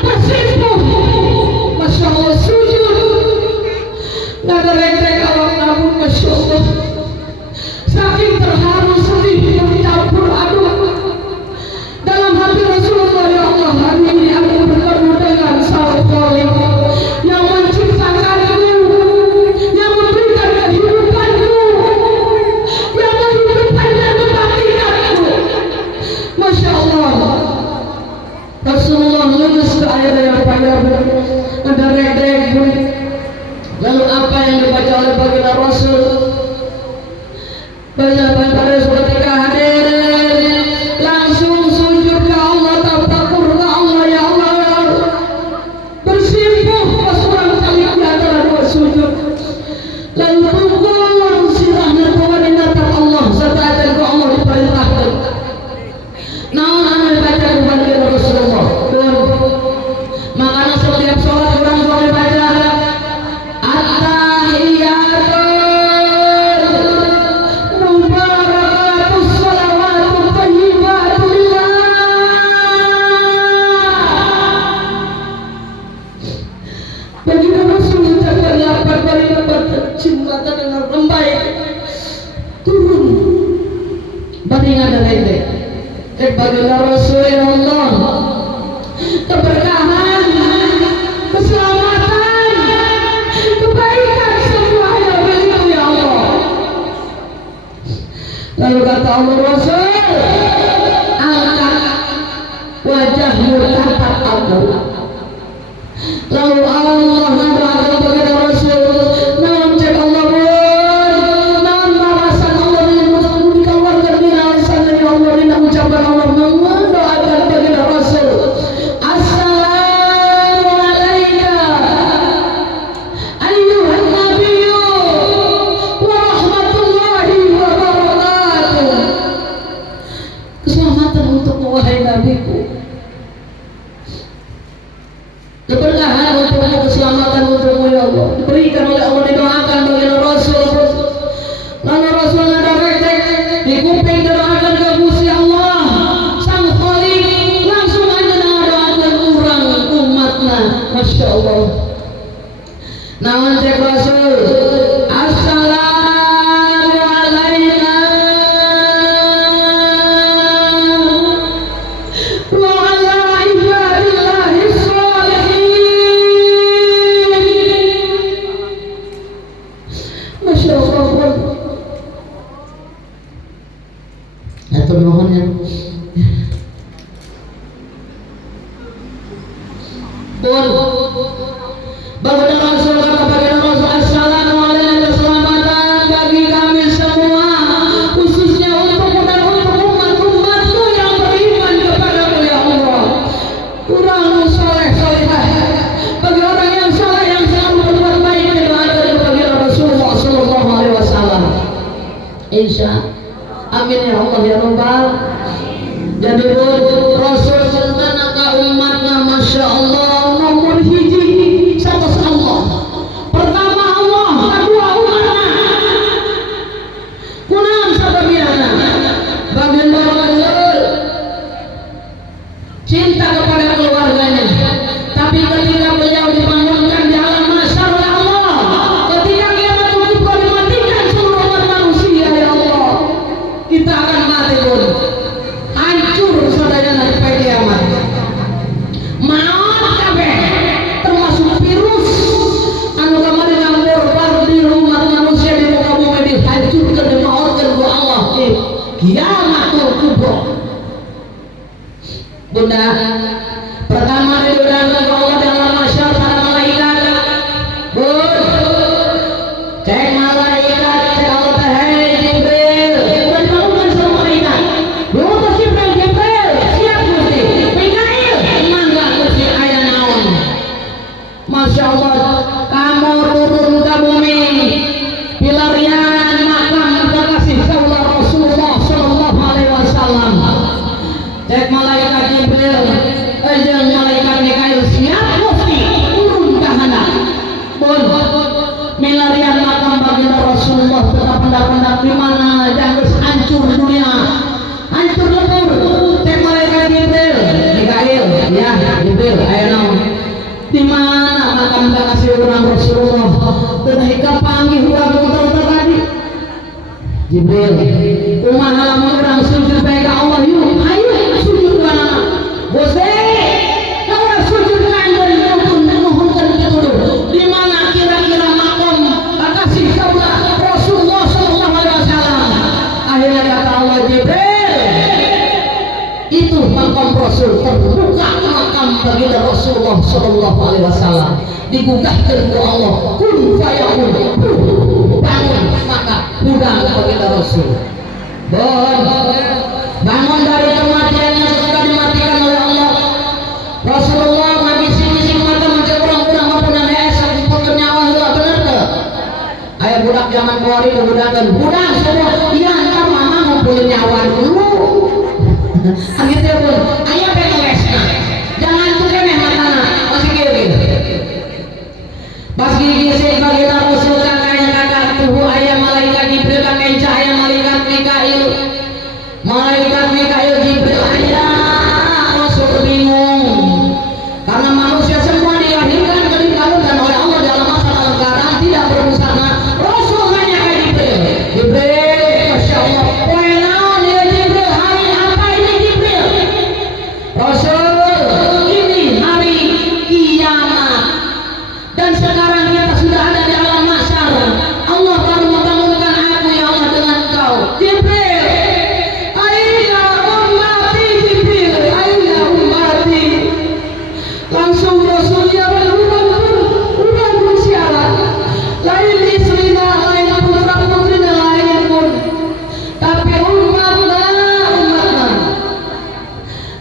bersimpuh. Masya Allah sujud ngadeg-deg awak Nabi. Masya Allah saking terharu sedih bercampur aduk dalam hati Rasulullah. Ya Allah, hari ini aku bertemu dengan Sang Khalik yang menciptakanku, yang memberikan kehidupanku, yang menghidupkan dan mematikanku. Masya Allah. Rasulullah lulus ke ayat yang panjang ngadeg-deg. Lalu apa yang dibaca oleh baginda Rasul? Banyak pada ketika hadir langsung sujud ke Allah, tafakur ke Allah. Ya Allah, bersimpuh seorang kali di antara dua sujud, lalu tunggu sirahnya kepada natap Allah serta ajar ke Allah diperintahkan. Naon anu dibaca kepada Rasulullah. Makanya setiap sholat orang boleh baca At-Tahiyyatu Mubarakatus Salawatu Thayyibatu Lillah. Baginda Rasul mengucapkan lapan kali cinta dengan rembai turun baringan dan ente. Baginda Rasul ya Allah, keberkahan, keselamatan, kebaikan semua yang begitu ya Allah. Lalu kata Allah Rasul, angkat wajahmu tempat aku. Lalu Allah mengatakan kepada Rasul, namun cek Allah namun balasan Allah dikeluarkan di alasan dari Allah dan ucapan Allah mendoakan kepada Rasul, Assalamualaikum naon cek Rasul assalamu alaina wa ala ibadillahis sholihin. Masya Allah. Atur nuhun ya. Pun baginda Rasul kata baginda Rasul assalamualaikum keselamatan bagi kami semua khususnya untuk umat-umatku yang beriman kepadamu ya Allah. Kurang soleh solehah bagi orang yang soleh yang selalu berbuat baik didoakan bagi Rasulullah Sallallahu Alaihi Wasallam. Insya amin ya Allah ya Rabbal. Jadi Rasul tentang umatnya Masya Allah nomor hiji satu Allah. Pertama Allah, kedua umatnya. Kunam sababiana baginda Rasul cinta kepada keluarganya. Tapi ketika beliau dibangunkan di alam mahsyar oleh Allah, ketika kiamat kubur dimatikan seluruh umat manusia ya Allah, kita akan mati pun hancur sadayana di kiamat. Maut kabeh termasuk virus anu kamari ngampor di umat manusia di muka bumi dihancurkan dimautkan ku Allah di kiamatul kubra. Bunda, pertama didoakan ku Allah dalam masyarakat para malaikat. Bun, cek malaikat cek Allah teh hei Jibril. Bukan dibangunkan sama malaikat. Diutus Jibril siap Gusti. Mikail mangga Gusti aya naon. Masya Allah kamu turun ke bumi pilarian makam kekasih saudara Rasulullah Sallallahu Alaihi Wasallam. Cek malaikat Jibril jeung malaikat Mikail siap Gusti turun ke handap. Pun milarian makam baginda Rasulullah tetap pendak-pendak di mana jangan hancur dunia hancur lebur. Cek malaikat Jibril Mikail ya Jibril ayo naon di mana makam kekasih orang Rasulullah teu panggih urang muter-muter tadi. Jibril kumaha lamun urang sujud bae ka Allah yuk ayo sujud ka anak Gusti kalau sujud ka anjeun nuhunkeun pituduh di mana kira-kira makam kekasih saudara Rasulullah Sallallahu Alaihi Wasallam. Akhirnya kata Allah Jibril itu makam Rasul terbuka makam baginda Rasulullah Sallallahu Alaihi Wasallam digugahkan ke Allah kun fayakun bangun maka udang baginda Rasul. Bangun dari kematian yang sudah dimatikan oleh Allah. Rasulullah ngabisi-bisi mata mencari orang-orang maupun esok untuk nyawa itu benar ke? Ayah budak zaman kuari kebudakan budak semua iya ntar mama mau punya nyawa dulu. Akhirnya pun ayah beresnya jangan tuh kemeh matana masih gini pas gigi saya bagian Rasul kakak tubuh ayah malaikat Jibril kakak cahaya malaikat Mikail Jibril ayah Rasul bingung karena manusia semua dilahirkan dan oleh Allah dalam masa dalam keadaan tidak berbusana. Rasul hanya ke Jibril Masya Allah naon ya Jibril hari apa ini Jibril? Rasul ini hari kiamat dan sekarang kita sudah ada di alam mahsyar. Allah baru membangunkan aku ya Allah dengan engkau Jibril. Aina ummati Jibril aina ummati. Langsung Rasulnya udah bersyarat lain istrinya lain putra putrinya lain pun tapi umatnya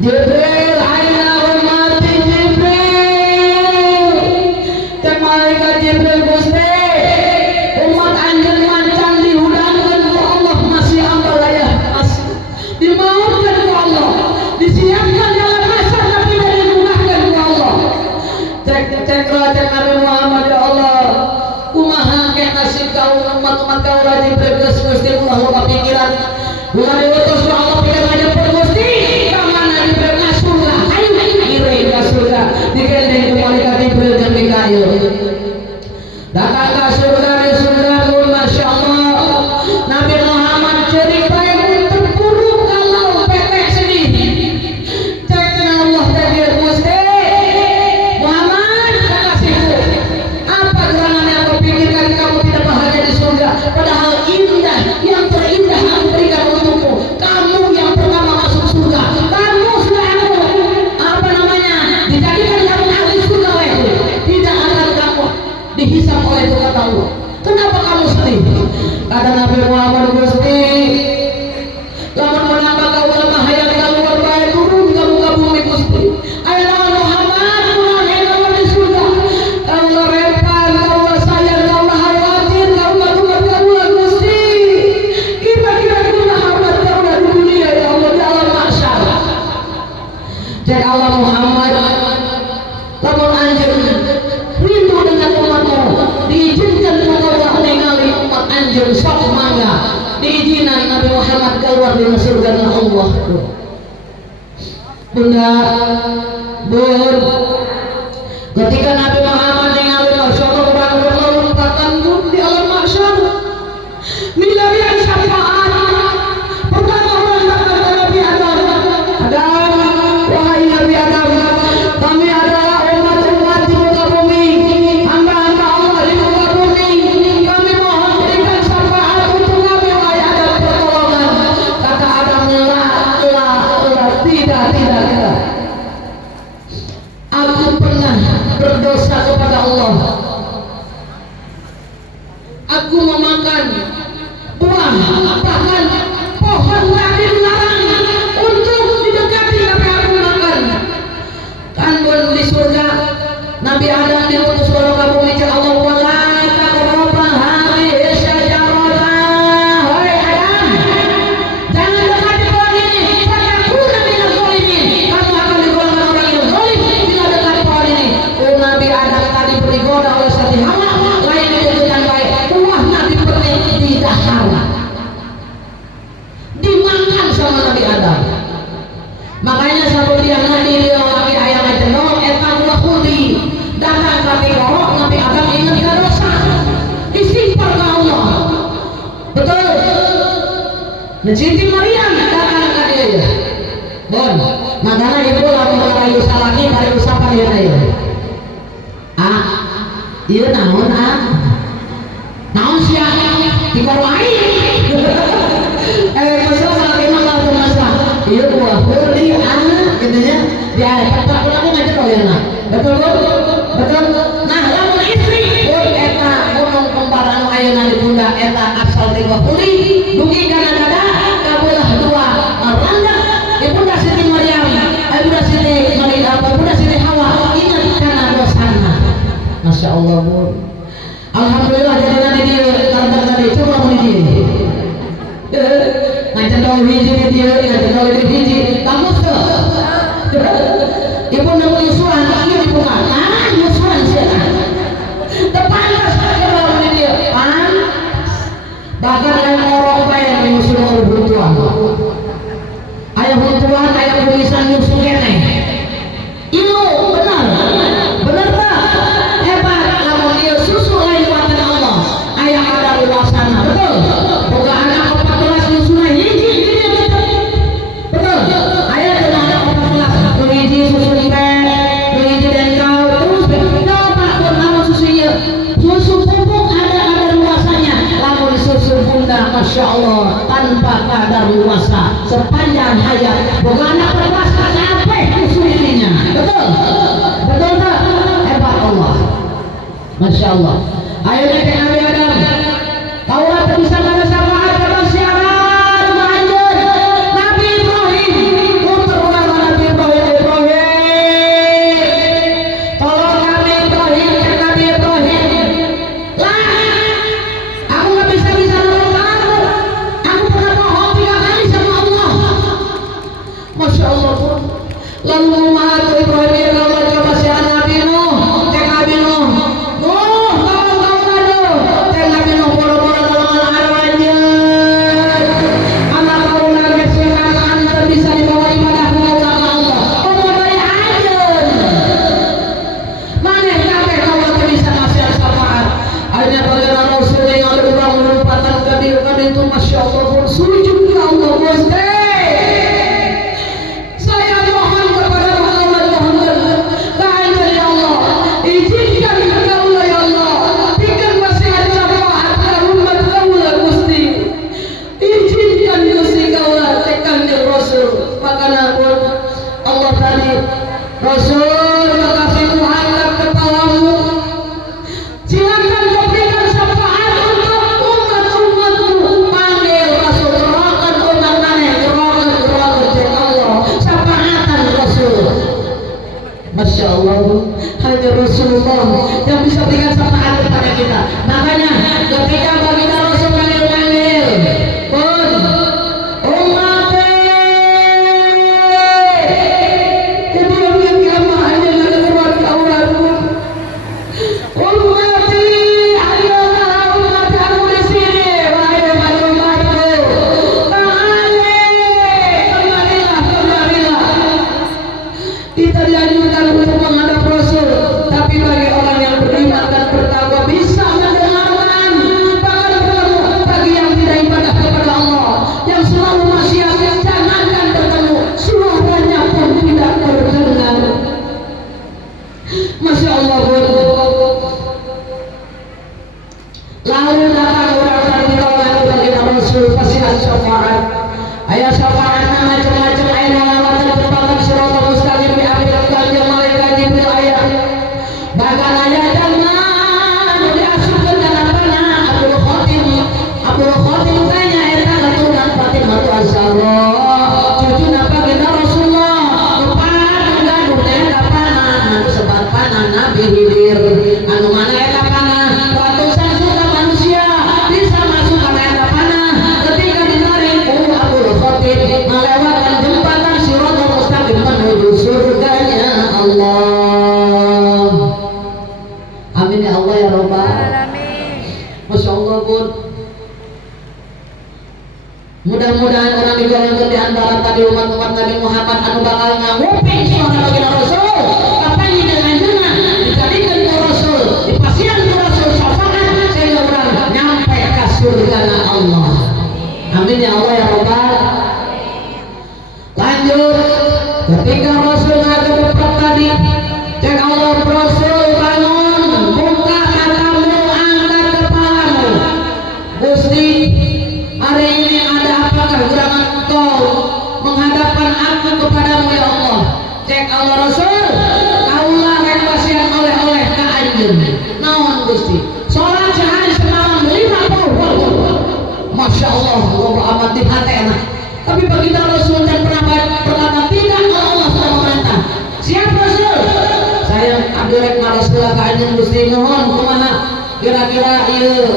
Jibril aina ummati Jibril. Cek malaikat Jibril Gusti umat anjeun mancan dihudangkeun ku Allah masih ambalaya masih dimautkan ku Allah disiapkan dalam mahsyar tapi tidak digugahkan ku Allah. Cek Nabi Muhammad ya Allah kumaha ke nasib kau umat-umat kau lagi bergeus Gusti ulah loba pikiran ulah diutus ku Allah pikir aja pun Gusti ka mana Jibril ka surga ayo kirim ka surga digandeng ku malaikat Jibril dan Mikail. datang ke surga di surga pun Masya Allah Nabi Muhammad cerita yang terburuk kalau petek sedih cekna Allah tadi Gusti Muhammad kekasihku apa gerangan yang kau pikirkan kamu tidak bahagia di surga padahal indah yang terindah aku berikan untukmu kamu yang pertama masuk surga kamu sudah aku apa namanya dijadikan kamu ahli surga tidak akan kamu dihisap oleh Tuhan Allah. Kenapa kamu sedih? Kata Nabi Muhammad Gusti, lamun menambah kau lemah hayang keluar bae turun kamu ke bumi Gusti. Ayo lawan Muhammad turun hayang keluar di surga. Kau repan, kau sayang, kau khawatir, kau tukar keluar Gusti. Kira-kira Muhammad kau di dunia ya Allah di alam mahsyar. Cek Allah Muhammad, lamun anjir rindu dengan umatmu diizinkan Allah ningali umat anjir sok mangga diizinan Nabi Muhammad keluar di surga Allah Bunda Bun ketika Nabi Muhammad ningali Rasulullah berlompatan pun di alam mahsyar milarian syafaat pertama berangkat Nabi Adam wahai Nabi Adam kami adalah umat-umat di muka bumi hamba-hamba Allah di muka bumi kami mohon berikan syafaat untuk kami wahai Adam pertolongan kata Adam tidak aku pernah berdosa kepada Allah aku memakan buah bahkan pohon tadi dilarang untuk didekati tapi aku makan kan pun di surga Nabi Adam diutus ke muka bumi cek Allah wala taqrabu hadhihi syajarah wahai Adam jangan dekati pohon ini fatakuna minaz zalimin kamu akan digolongkan orang yang zalim bila dekati pohon ini Nabi Adam tadi digoda oleh sati hawa lain ditentukan baik buah Nabi petik didahar dimakan sama Nabi Adam makanya sabun dia nanti dia lagi ayam jenuh eta buah khudi datang kami korok Nabi Adam ingat tidak dosa istighfar ke Allah betul Siti Maryam datang ke dia bon makanya ibu lalu merayu salaki dari usapan dia ya iya naon naon siapa dikorwai masalah salaki mah kalau masalah iya buah khudi gitu ya dia tak aku ngajak kau ya nak betul nah lamun istri eta gunung kembar anu ayeuna di pundak eta asal ti khudi dugi kana dada kabelah dua rangga di pundak Siti Maryam pundak Siti Maryam pundak Siti Hawa ingat kana dosana Masya Allah Bu alhamdulillah jadi nanti dia tanda tadi coba mau dia ngajak kau hiji dia ngajak kau hiji kamu tuh ibu nak musuhan lagi di bukan musuhan siapa tepanas kalau dia bahkan yang orang kaya yang musuh orang bertuan ayah bertuan ayah tulisan musuh kene itu benar tak hebat kalau dia susu lain buatan Allah ayah ada luasana betul bukan anak 14 musuhnya hiji betul ayah ada anak 14 hiji susu hiji dan kau terus coba pun namun susunya susu pupuk ada luasanya lamun susu bunda Masya Allah tanpa kadar luasa sepanjang hayat bukan anak berpuasa sampai susu ininya betul tak hebat Allah Masya Allah ayo naik Nabi Adam kau tak bisa pada syafaat pada syarat manjur Nabi Ibrahim untuk Nabi Ibrahim tolong Nabi Ibrahim Nabi Ibrahim lah aku gak bisa nolong kamu aku pernah mohon 3 kali sama Allah Masya Allah lalu Muhammad Ibrahim ya Allah coba si Nabi Nuh cek Nabi Nuh tolong kau itu Masya Allah pun sujud ke Allah Gusti. Saya mohon kepada Allah, mohon ya Allah, izinkan Kaulah ya Allah, bikin wasiat syafaat ke umat Kaulah Gusti. Izinkan Gusti Kaulah tekan di Rasul. Makanya pun Allah tadi Rasul kasih Tuhan kepalamu. Silakan kau berikan syafaat untuk umat-umatmu. Panggil Rasul, gerakan umat tanah, gerakan dari Allah. Syafaatan Rasul. Masya Allah, hanya Rasulullah yang bisa berikan syafaat kepada kita. Makanya ketika baginda Rasul panggil-panggil, pun umat kita dianjurkan untuk menghadap Rasul, tapi bagi orang yang beriman dan bertakwa bisa mendengarkan. Bahkan bagi yang tidak ibadah kepada Allah, yang selalu maksiat, jangankan bertemu, suaranya pun tidak terdengar. Masya Allah. Lalu datang orang tadi kalau bagi Rasul wasiat syafaat. Ayat syafaatnya macam-macam, ayat lawatan berbakat surat mustaqim di akhir ganjil malaikat Jibril ayat. Bahkan ayat jangan diasupkan dalam panah Abdul Khotim tanya eta keturunan Fatimah Az-Zahra. Cucu napa kita Rasulullah. Lupa gaduh eta panah sebat panah Nabi Khidir. Anu mana eta panah? Ratusan juta manusia bisa masuk ke eta panah ketika ditarik Abdul Khotim melewatkan jembatan Siratal Mustaqim menuju surganya Allah. Amin ya Allah ya Rabbal alamin. Masya Allah pun. Mudah-mudahan orang digolongkan di antara tadi umat-umat Nabi Muhammad anu bakal nguping suara baginda Rasul. Kapan dengan jenah dijadikan ke Rasul, dipasian ke Rasul syafaat sehingga orang nyampe ke surganya Allah. Amin ya Allah ya Rabbal. Lanjut, ketika Rasul ngadep tadi, cek Allah Rasul bangun, buka matamu, angkat kepalamu. Gusti, hari ini ada apakah gerangan engkau menghadapkan aku kepadamu ya Allah? Cek Allah Rasul, kaulah rek wasiat oleh-oleh ka anjeun. Naon Gusti? Salat sehari semalam 50 waktu. Masya Allah, Allah amat di hati enak. Tapi baginda Rasul dan pernah berkata tidak kalau Allah sudah memerintah. Siap Rasul? Saya abdirek Rasulullah ka anjeun Gusti mohon kumaha kira-kira ieu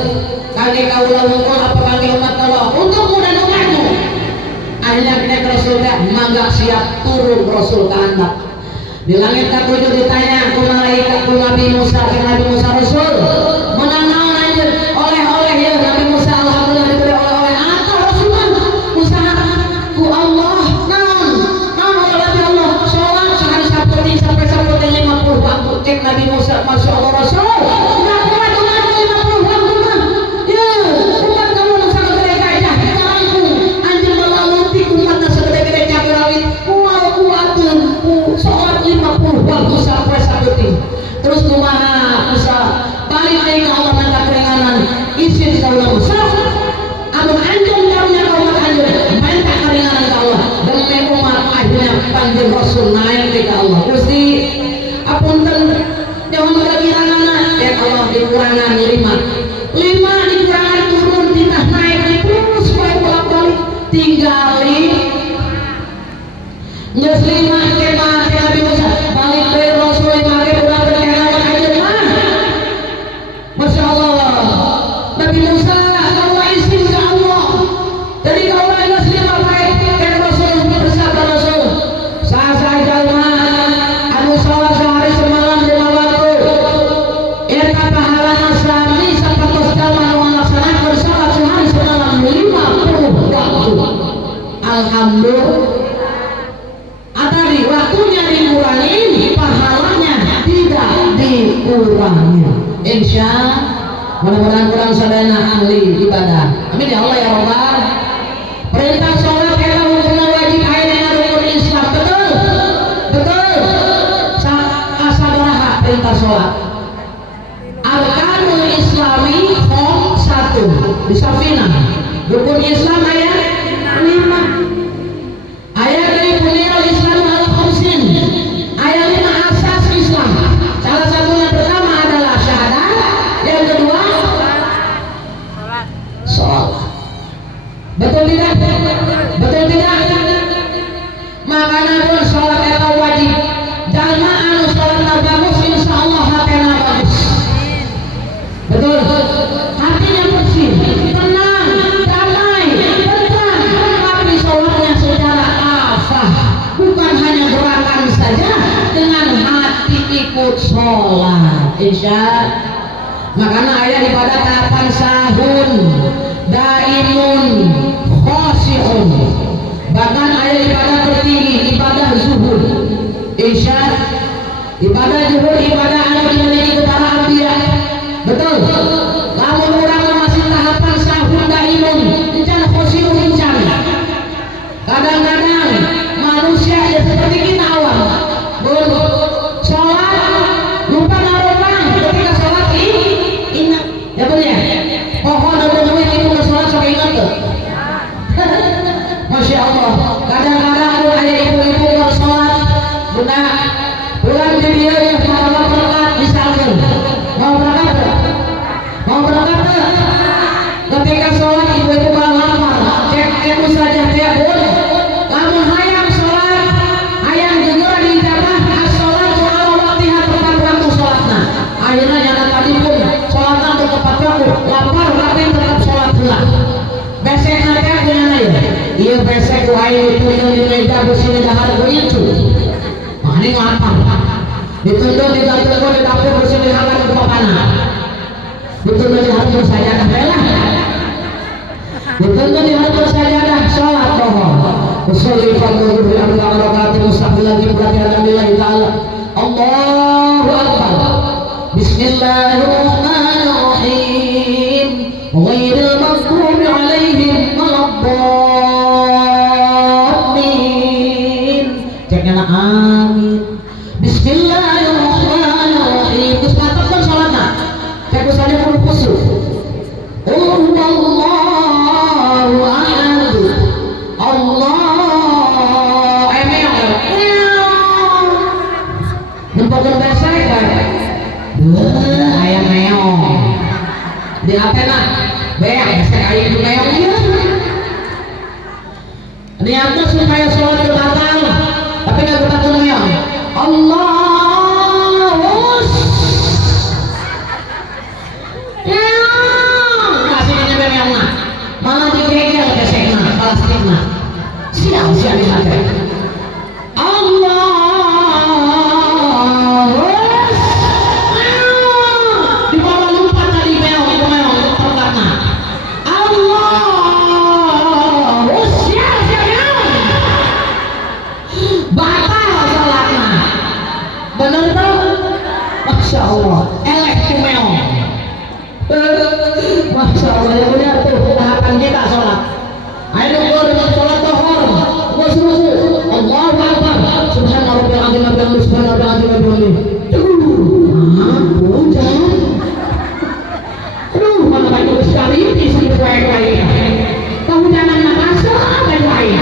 kangge kaula hungkul apa kangge umat Allah untukmu dan umatmu. Akhirnya kita Rasul teh mangga siap turun Rasul ke handap. Di langit ketujuh ditanya ku malaikat ku Nabi Musa Rasul menang naon anjeun oleh-oleh ya Nabi Musa alhamdulillah diberi oleh-oleh atau Rasulullah Musa ku Allah naon oleh Allah sholat sehari saputing sampai saputing 50 waktu. Cek Nabi Musa Masya Allah Rasul nggak kuat umat 50 waktu mah ya umat kamu nu sagede kaidah karangku anjeun melaluti umatna sagede-gede cagerawit kual kuateun sholat 50 waktu sampai saputing. Terus kumaha Musa balik deui ka Allah minta keringanan izin ka Allah Musa anu anjeun karunya ka umat anjeun minta keringanan ka Allah demi umat. Akhirnya panggil Rasul naik deui ka Allah. Gusti apunten jangan ada kiranganna ya Allah dikurangan 5 dikurangan turun titah naik terus supaya bolak-balik tinggali geus 5 kemah Nabi Musa balik deui Rasul 5 ke pulang ke kelawan anjeun mah. Masya Allah Nabi Musa kaulah izin ka Allah jadi kaulah geus 5 baik ke Rasul bersabda Rasul sasa jalma anu salat sehari semalam 5 waktu eta pahalana sami sapatos jalma anu ngalaksanakeun salat sehari semalam 50 waktu. Alhamdulillah. Atari waktunya dikurangi, pahalanya tidak dikurangi. Insya Mudah-mudahan kurang sadana ahli ibadah. Amin ya Allah ya Rabbal. Perintah sholat eta hukumna wajib aya dina rukun Islam. Betul? Betul. Sabaraha perintah sholat? Arkanul Islami satu. Disafina. Rukun Islam aya 5. Aya dari buniyal Islam ala khamsin. Aya 5 asas Islam. Salah satunya pertama adalah syahadat, yang kedua sholat. Betul tidak? Betul tidak? Makanya pun sholat itu wajib. Jalma anu sholat bagus, insya Allah hatena bagus. Betul? Hatinya bersih, tenang, damai, tenang. Tapi sholatnya secara afah, bukan hanya gerakan saja, dengan hati ikut sholat. Insya. Makanya ayat ibadah kapan sahun, daimun, khosihun. Bahkan ayat ibadah tertinggi, ibadah zuhud. Insya. Ibadah zuhud, ibadah anu dimiliki para anbiya. Betul. Lamun orang masih tahapan sahun, daimun, encan khosihun encan. Kadang-kadang manusia ya seperti kita awam. Sholat lupa narobang ketika sholat ingat. Ya betul ya. Pohon ada duit itu ke sholat sok ingat tuh. Masya Allah. Kadang-kadang ada ibu-ibu ke sholat, bunda pulang di dia ya mau berangkat misalkan. Mau berangkat tuh. Mau berangkat tuh. Ketika sholat ibu-ibu malah lapar. Cek saja dia pun. Lamun hayang sholat, hayang juga diijabah as-sholat ala waktiha tepat waktu sholatna. Akhirnya nyata tadi pun sholatna untuk tepat waktu. Lapar tapi tetap sholat pula. Besek nanti aku nyana ya. Iya besek ku ayo dituntun di meja bersini dahar begitu. Ini lapar. Dituntun di dapur di dapur bersini hangat ke papana. Dituntun di harus sajadah bela. Dituntun di harus sajadah sholat pohon. Usolli fadluhu bi amri barakati mustaqbil lagi berarti alhamdulillah taala. Allahu akbar. Bismillahirrahmanirrahim. Ghairil maghdubi alaihim waladdallin. Cekna amin. Bismillahirrahmanirrahim. Geus mantep kan salatna. Cek geus aya huruf khusus. Allahu ahad. Allah Nempatkan besek kan? Ayam meong di apa nak? Besek ayam meong iya. Niatnya supaya sholat itu batal, tapi nggak berbatal meong. Allahus kasih ini meong nak, malah digegel beseknya, plastiknya. Siap dipakai. Masya Allah, elek kumeong. Masya Allah, ya benar tuh tahapan kita sholat. Ayo gua dengan sholat tohor, gua suruh Allahu Akbar, Subhanallah Rabbil Azim, Subhanallah Rabbil Azim. Ampun jangan. Aduh, mana banyak sekali di sini baik-baik. Kamu jangan nafasa baik-baik.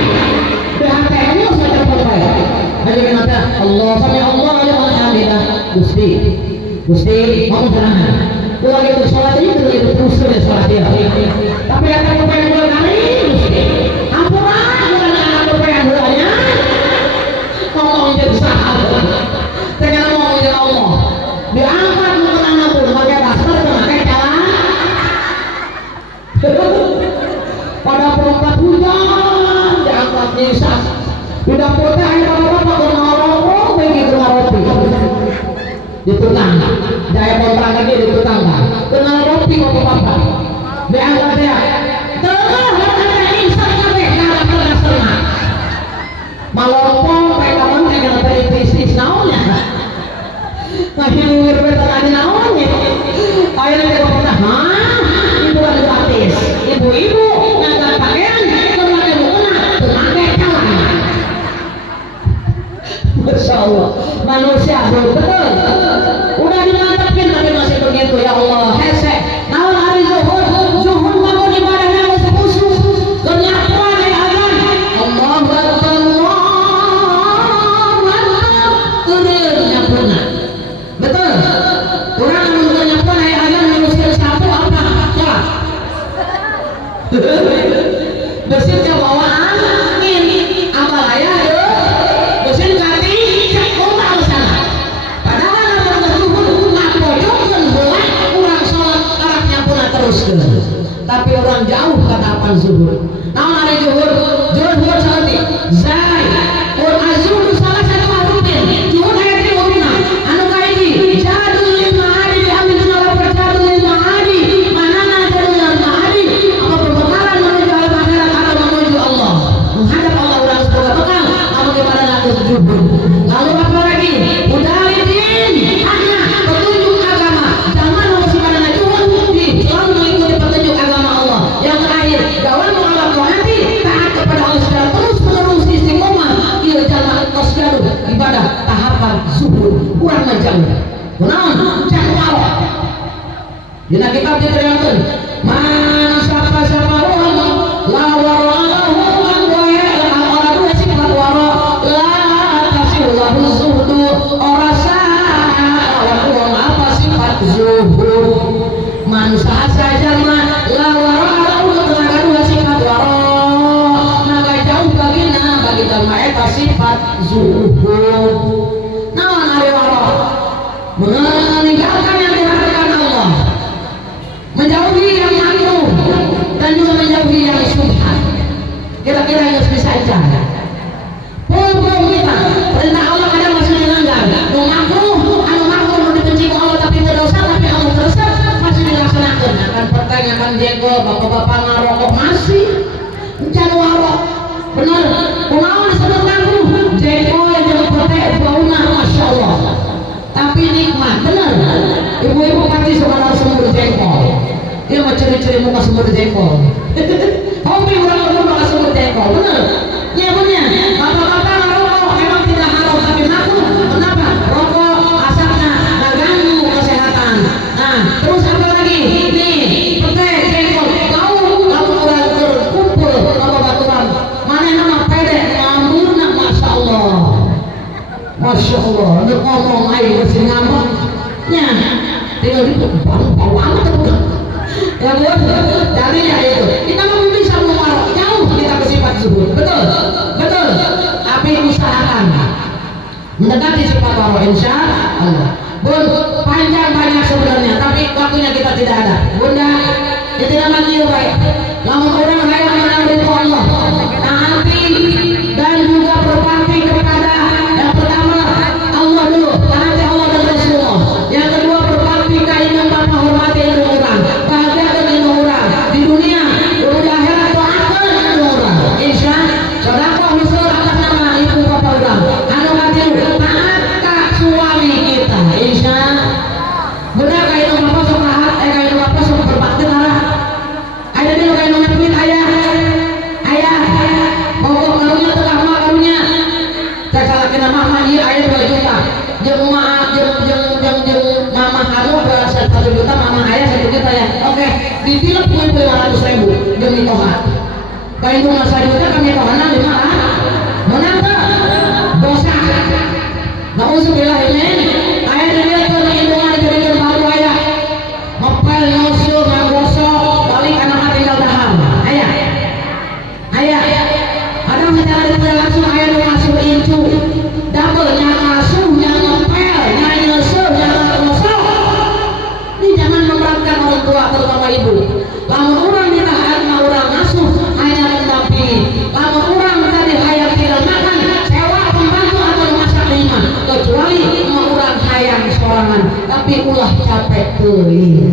BHPM-nya sudah terpakai. Ayo kita Allah sampai Allah ya Alhamdulillah. Gusti, mau jangan. Gua lagi bersolat itu terus ya sholat dia. Tapi kata gue pengen 2 kali, Gusti. Ampunan, bukan anak gue pengen 2-nya. Ngomong jadi sahabat. Saya ngomong jadi Allah. Diangkat bukan anak pun, pakai masker, pakai jalan. Pada perempat hujan, diangkat nyisas. Di dapur teh ayo bapak kena rokok, begitu roti. Ditutang, daya kontrak lagi ditutang kan? Kena roti bapak-bapak. Diangkat dia. Tengah ada insan kabeh kana kana setengah. Malopong pegangan dengan peritis naonnya. Masih ngurus tadi naonnya. Ayo dia bapak, Besin ke bawaan angin abal aya besin kati cek kota sana padahal nama zuhur ngapojokeun heula urang salat karaknya pun teruskeun tapi orang jauh katapan zuhur naon ari zuhur zuhur salati zai ur azhur salah satu harupin zuhur aya ti urina anu kaiji jadul lil ma'adi diambil nala perjadul lil ma'adi manana jadul lil ma'adi apa perbekalan menuju al akhirat atau menuju Allah menghadap Allah urang semoga bekal apa kepada nabi zuhur lalu apa lagi mudalidin hanya petunjuk agama jangan masih pada najuhun selalu mengikuti petunjuk agama Allah yang terakhir gawan mu'alaf rohati taat kepada Allah secara terus menerus istiqomah ia jalan tasgaru ibadah tahapan zuhur kurang majang kunaon cek waro dina kitab diterangkeun man sapa la waro lahu man goya ora dua sifat waro la tasihullahu zuhdu ora sah waro apa sifat zuhur man saja mah la waro lahu tenaga dua sifat waro maka jauh bagina bagi jalma eta sifat zuhud naon ari waro meninggalkan yang diharamkan Allah menjauhi yang makruh dan juga menjauhi yang syubhat kira-kira yang bisa dijaga pun kita perintah Allah kadang masih dilanggar nu makruh nu dibenci ku Allah tapi teu dosa tapi Allah tersep masih dilaksanakan akan pertanyaan jengkol bapak-bapak ngarokok masih encan waro bener kumaha disebut makruh jengkol jeung pete bauna Masya Allah tapi nikmat bener ibu-ibu pasti suka semur jengkol dia mah ciri-ciri muka semur jengkol hobi orang-orang muka semur jengkol bener ya bener bapak-bapak ngerokok memang tidak haram tapi makruh kenapa rokok asapnya mengganggu kesehatan nah terus apa lagi nih pete jengkol kamu orang terkumpul bapak-bapak mana nama pede ngambulna Masya Allah untuk ngomong air bersih ngambek nya tinggal di bau amat ya buat jadinya itu kita mau bisa mengarok jauh kita bersifat zuhud betul tapi usahakan mendekati sifat waro insya Allah bun panjang banyak sebenarnya tapi waktunya kita tidak ada bunda itu namanya liur baik namun orang lain mengenal itu Allah taati dan juga berbakti kepada yang pertama Allah dulu taati Allah dan Rasulullah yang kedua berbakti kainan bapak hormati ilmu orang bahagia ilmu orang di dunia di akhirat doakan ilmu orang insya sedekah usul atas nama ibu bapak orang anu katilu taat ka suami kita insya benar kainan bapak sok taat kainan bapak sok berbakti nara ada di kainan nyepit ayah pokok karunya tengah mah karunya cek salakina mama iya ayah 2 juta jeung mama kamu berasa 1 juta mama ayah 1 juta ya oke ditilep 500.000 jeung nitohan kain rumah 1 juta kami nitohanan 5 menang tak dosa na'udzubillah min ayah dia tuh nindungan dijadikan baru ayah ngepel nyusul ngagosok balik anak tinggal dahar ayah ada secara detail langsung ayah nu ngasuh incu double nya ngasuh nya ngepel nya nyusul nya ngagosok ini jangan memberatkan orang tua terutama ibu lamun orang ditahan mah orang ngasuh hanya mendampingi lamun orang tadi hayang tidak makan sewa pembantu atau masak lima kecuali mah orang hayang sorangan tapi ulah capek teuing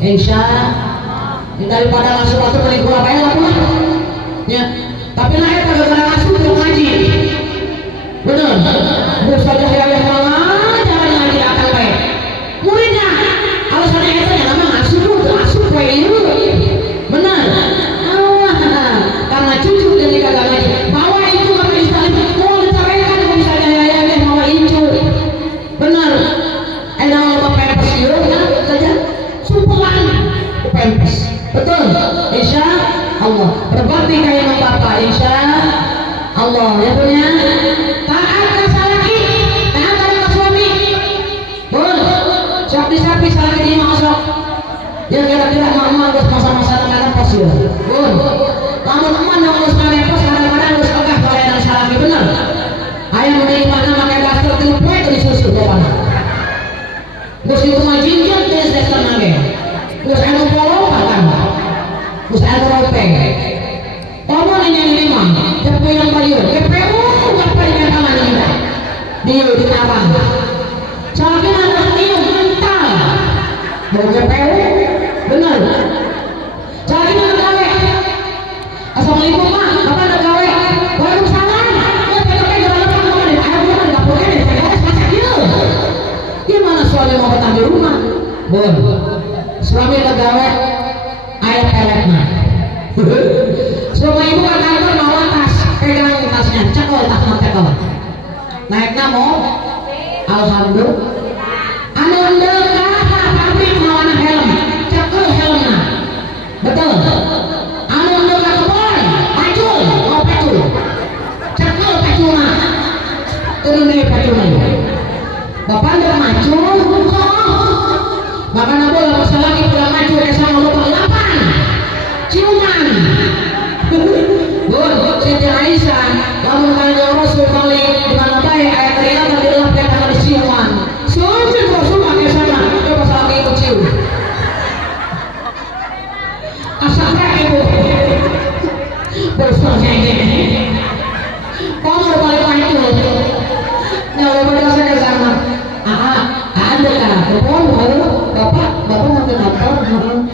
insya daripada ngasuh waktu paling kurang bae lah ya tapi lah eta gara-gara ngasuh teu ngaji bener bus saja hayang mama jangan ngaji akal bae muridnya alasan eta nya nama ngasuh teu asuh poe ieu bener karena cucu dan kagak ngaji bawa itu ke istana mau dicarekan kalau misalnya hayang bawa itu bener enak bapak pempes ieu saja sumpulan pempes betul insya Allah berbakti kayak bapak insya Allah ya punya taat ke salaki taat ke suami boleh siap salaki di masuk ya kira-kira mama harus masa-masa kadang pas sih. Bun, lamun teman yang ngurus manepos kadang-kadang ngurus ogah kalian salah bener. Ayah menerima mana pakai daster tilu poe teu disusu jawaban. Geus kitu mah jinjit geus dasar nage. Geus anu polo kan. Geus anu ropeng. Omong ini mah, cepu yang bayu, GPU apa dengan kawan ini? Dia di awang. Soalnya anak dia mental. Mau GPU, benar. Soalnya anak gawe. Assalamualaikum Pak, apa anak gawe? Waalaikumsalam. Ya PKP jalan apa kemarin? Ayah bukan nggak boleh deh, PKS masak dia. Gimana suami mau betah di rumah? Bon, suami anak gawe, ayah peletnya. Semua ibu ke kantor bawa tas, pegang tasnya, cekol tasnya cekol. Naiknya mau, alhamdulillah. Anu endel kata pabrik mau anak helm, cekol helmnya, betul. Anu endel kata boy, pacul, mau pacul, cekol paculnya, turun dari paculnya. Bapak udah maju, bapak nabo lama lagi udah maju, esok mau lupa lapan, ciuman. Bun, Siti Aisyah, lamun kanjeng Rasul balik di mana bae aya teriakan di lap kata di siuman. Sujud Rasul pakai sana, coba salah ibu cium. Asal ibu. Bersama ini. Kamu balik lagi. Nyawa pada saya sama. Ada kan? Bapak mau ke kantor.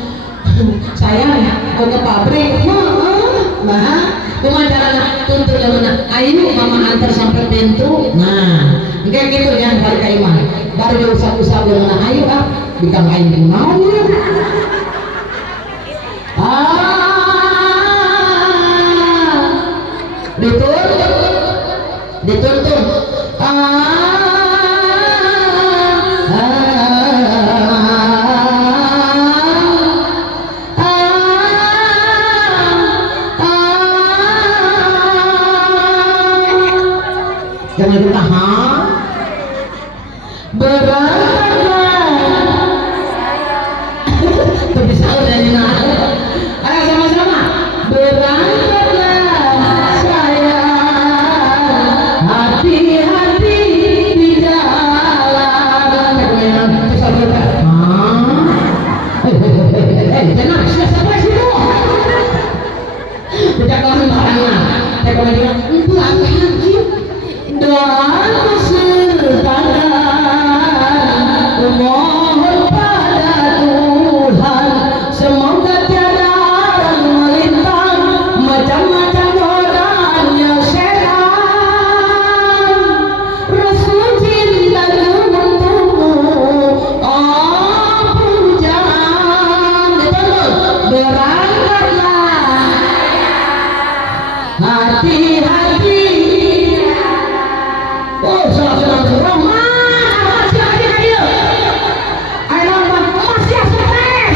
Saya mau ke pabrik. Nah, pemandangan tuntut yang mana? Ayo mama antar sampai pintu. Nah, kayak gitu ya balik ke iman. Baru diusap-usap yang mana? Ayo ah, bintang kain mau ya. Dituntun. Jangan ditahan. Berangkatlah. Tuh bisa udah nyenang. Ayo sama-sama. Berangkatlah saya. Hati-hati di jalan. Bisa berangkat. Tenang, sudah sampai situ. Tidak kawan barangnya. Saya kemudian itu hati-hati. Dan sertakan mohon pada Tuhan semoga tiada yang melintang macam-macam godanya setan. Rasul cinta untukmu, oh pujaan. Berangkatlah, hati-hati. Oh, salah Rahman, masih ada dia. Ayo masih stres.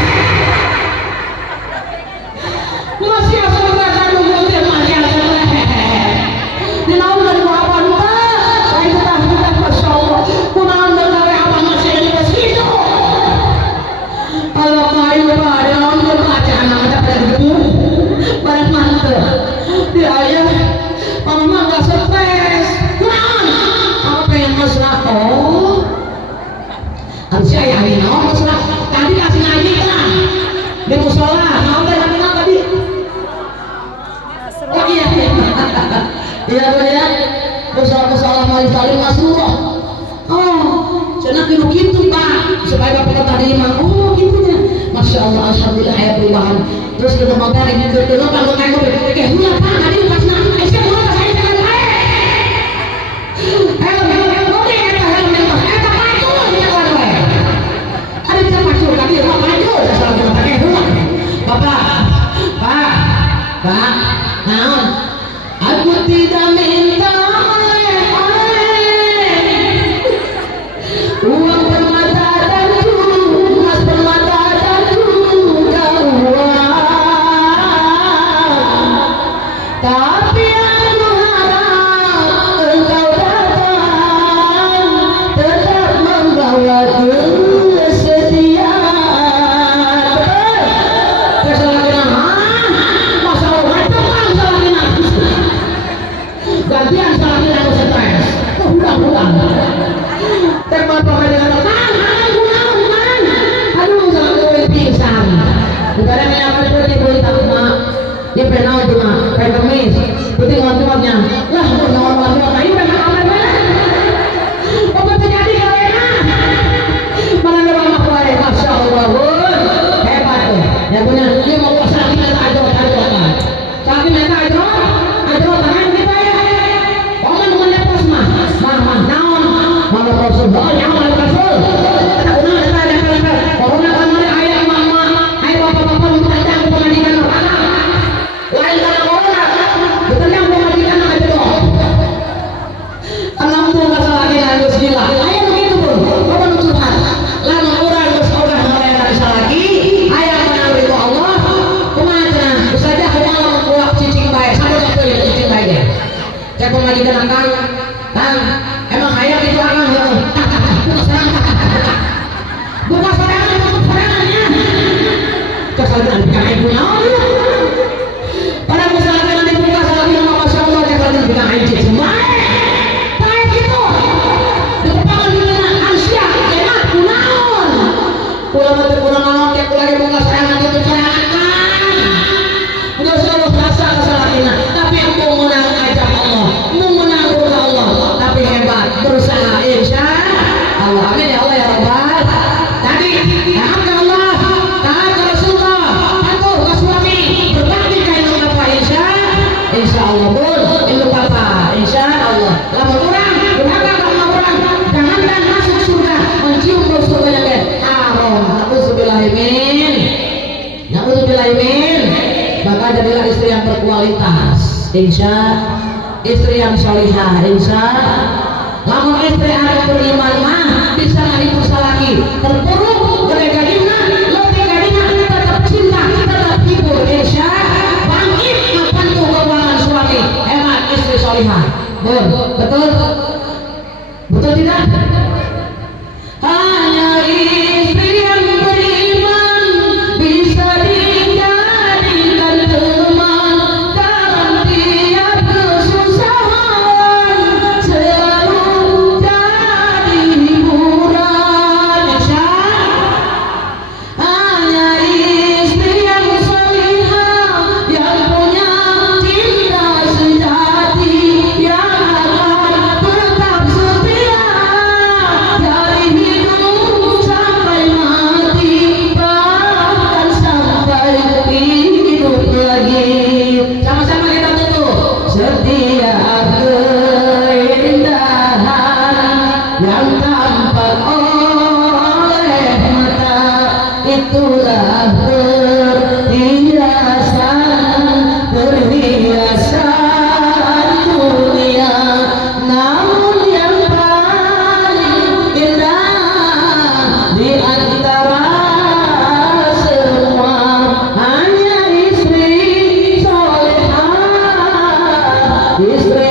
Masih stres anu mungkin masih stres. Di laut dari apa entah. Saya sudah masyaallah. Kunaon gawe apa masih ada di situ. Kalau main pada nonton baca anak ada pada gedung. Pada mantap. Di ayah mama enggak stres. Oh, harus saya hari mau mesra. Tadi kasih ngaji kan di musola, mau kan nabi tadi. Oh iya, iya ya. Musola mau saling masrurah. Oh, cenah gitu Pak, supaya bapak tadi mah. Oh gitunya. Masya Allah, alhamdulillah ayat perubahan. Terus kita mau cari dulu kalau kayak gue kayak hula Pak, tadi pas nanti saya hula saya jangan Pak, naon? Aku tidak minta oleh-oleh uang permata dan emas permata dan juga uang, tapi aku harap engkau datang tetap membawa kesetiaan. Kesalahan Telepon pemain dengan Kang, kunaon Kang? Aduh, sangat kowe pisan. Negara menyapa seperti berita mak. Dia penau tuh mak, kayak kemis. Putih ngomong-ngomongnya, lah mau ngomong-ngomong ayo udah kamar mana? Apa terjadi kalian? Mana ada mama kowe, masya Allah, hebat tuh. Ya punya dia mau puasa kita aja kan. Saat kita aja tangan kita ya. Oman mengenai pos mah, naon, mana rasul, nyaman rasul. Tak guna ada corona kan mana ayah mama, ayah bapak-bapak mentang pengadilan neraka. Lain karena corona, ditendang pengadilan aja dong. Enam puluh masalah lagi harus gila. Ayah begitu bro, bapak curhat. Lama orang terus orang yang bisa lagi. Ayah menang ridho Allah. Kemana? Saja kemalam buat cicing baik. Sama satu yang cicing baik ya. Saya pemajikan akan, Kang, emang ayah itu akan ya. Buka serangan, tutup serangannya. Kesalahan bukan ibu naon. Pada kesalahan nanti buka salah nama masya Allah kesalahan bukan ibu semua. Baik itu. Depan dengan Asia, enak kunaon. Pulang mati kurang naon, tiap lagi buka serangan tutup serangan. Enggak usah lu rasa kesalahannya, tapi yang mau menang ajak Allah, mau menang rumah Allah, tapi hebat berusaha insya Allah. Amin ya Allah ya Rabbal. Tadi taat ke Allah, taat ke Rasulullah, patuh ke suami, berbakti kain apa insya Allah pun ilmu papa insya Allah. Lama kurang, berapa kalau kurang, jangankan masuk surga, mencium bau surga yang haram. Na'udzubillahimin, na'udzubillahimin. Maka jadilah istri yang berkualitas, insya, istri yang solihah, insya. Namun istri yang beriman mah bisa dipusa lagi, terpuruk, gadina, lebih gadina, tetap cinta, tetap hibur, insya. Bangkit membantu keuangan suami, hemat istri solihah. Betul, betul tidak? Hanya istri yang beriman bisa dijadikan teman dalam tiap kesusahan, selalu jadi hiburan. Hanya istri yang salihah yang punya cinta sejati, yang akan tetap setia dari hidup sampai mati, bahkan sampai hidup lagi. Sama-sama kita tutup. Setiap keindahan yang tampak oleh mata, itulah perhiasan dunia. Namun yang paling indah di antara semua hanya istri solehah, istri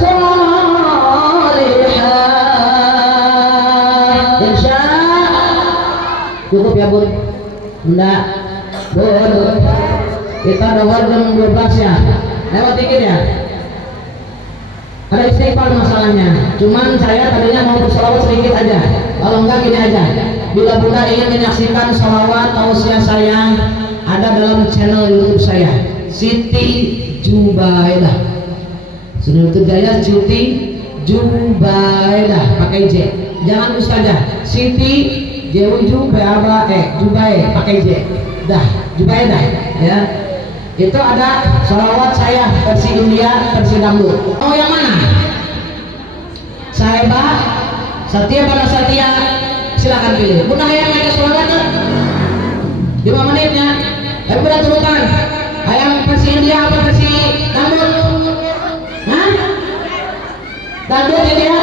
solehah. Insya cukup ya bun, enggak bun, kita udah jam 12 ya, lewat dikit ya. Ada istighfar masalahnya, cuman saya tadinya mau berselawat sedikit aja, kalau enggak gini aja. Bila bunda ingin menyaksikan selawat tausiah saya, ada dalam channel YouTube saya, Siti Jubaidah. Sudah YouTube saya Siti Jubaidah, pakai J, jangan ustazah. Siti Jubai pakai J, dah Jubaidah ya. Itu ada sholawat saya versi India, versi dangdut. Oh yang mana? Sahabat Satya pada Satya, silakan pilih. Bunda yang ada sholawat tuh 5 menitnya, tapi udah turutan. Ayam versi India apa versi dangdut? Hah? Dangdut India?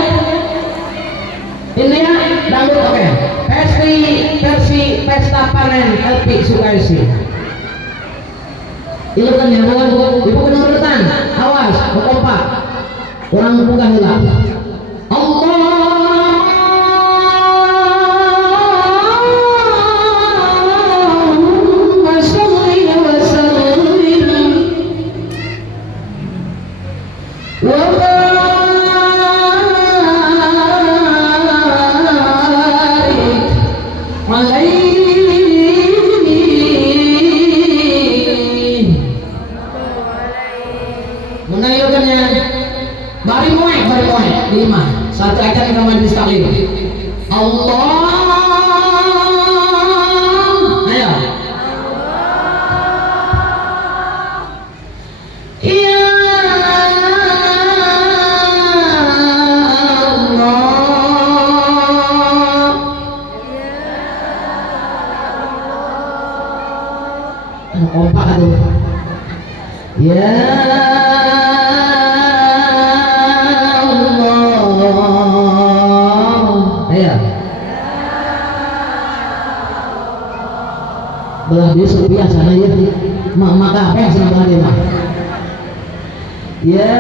India dangdut oke. Okay. Versi pesta panen LP Sukaisi. Itu kan yang ibu kena urutan, awas, kompak, orang bukan hilang. Allahumma sholli wa sallim wa barik kompak tuh. Ya Allah. Ayo. Belah dia sepi sana ya. Maka apa yang senang dia mah? Ya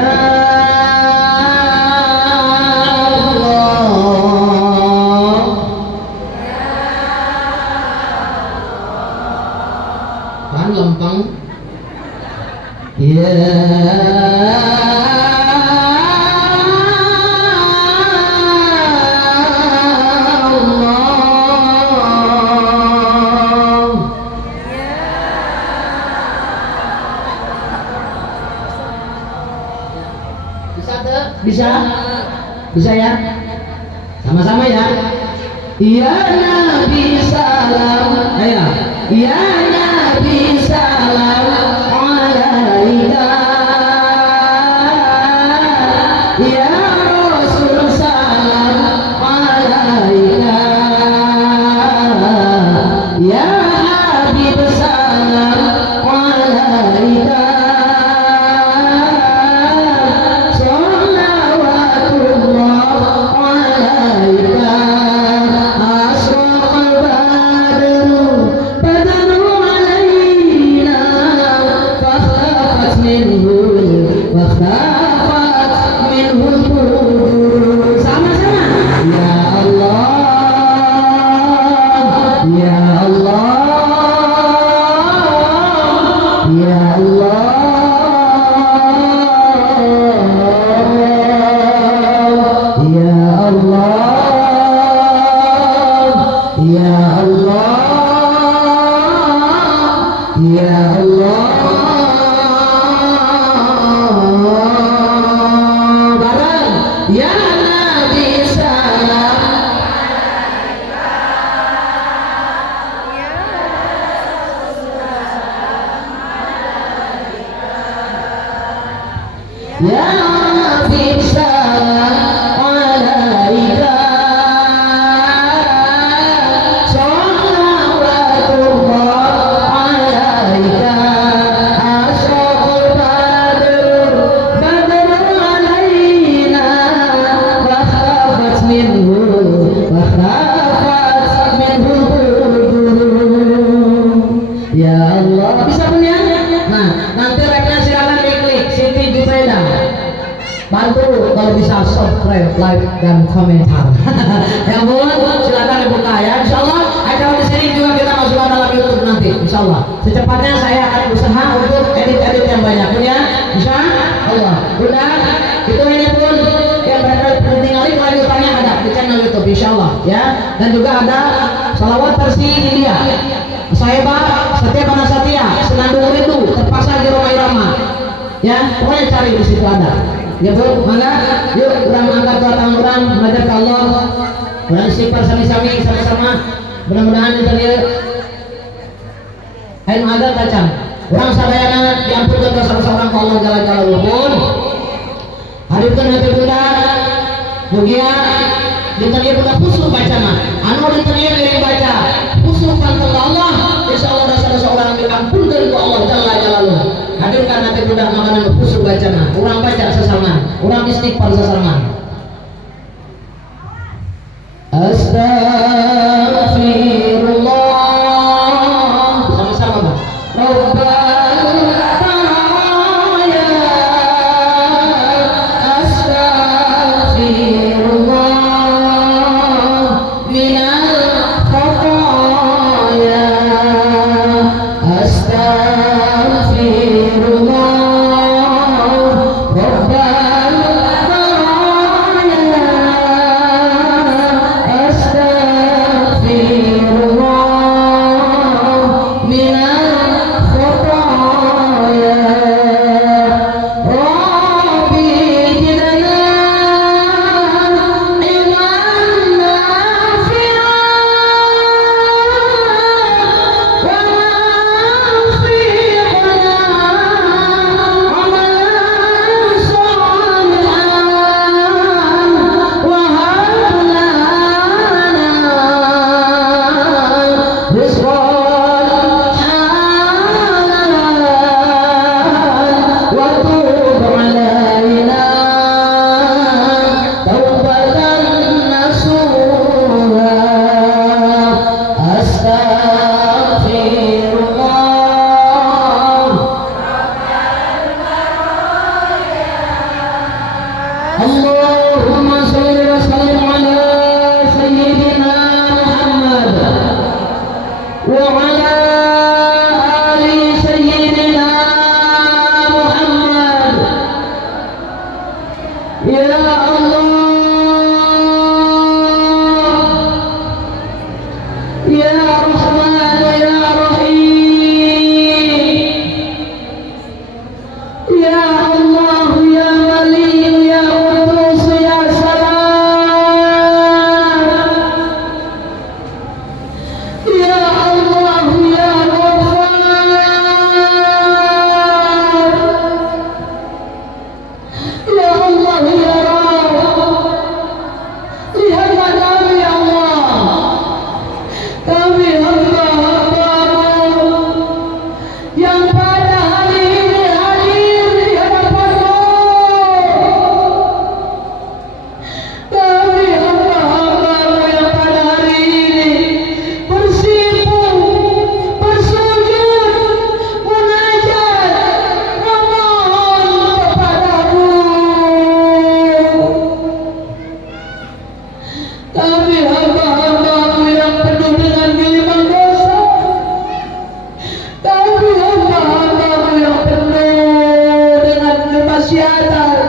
Allah. Kan lempeng. Ya bisa? Bisa ya? Sama-sama ya? Ya Nabi salam. Ayo. Ya Nabi salam alaika. Ya Rasul salam alaika. Ya Habib salam alaika. Bantu kalau bisa subscribe, like, dan komentar. Ya Bu, silakan dibuka ya. Insya Allah acara di sini juga kita masukkan dalam YouTube nanti. Insya Allah. Secepatnya saya akan berusaha untuk edit-edit yang banyak. Ya, Insya Allah. Udah, itu ini pun yang bertinggalin kelanjutannya ada di channel YouTube. Insya Allah. Ya, dan juga ada salawat versi India. Saya Setia Bana Satya, Senandung Rindu, terpasang di Roma Irama. Ya, pokoknya cari di situ ada. Ya Bu, mangga yuk urang angkat dua tangan urang menghadap ke Allah. Urang istighfar sami-sami sama-sama. Mudah-mudahan itu dia ayo ada bacaan. Urang sadayana diampunkan dosa-dosa urang ke Allah jalla-jalla pun. Hadirkan hati Bunda. Mugia dinten ieu Bunda khusus bacana. Anu dinten ieu dari baca khusus pantun Allah. Insyaallah dosa-dosa urang diampunkeun ku Allah jalla-jalla. Hadirkan hati Bunda makanan khusus bacana. Urang baca sesama, urang istighfar sesama. Astaghfirullah. Sama-sama Bang. kemaksiatan.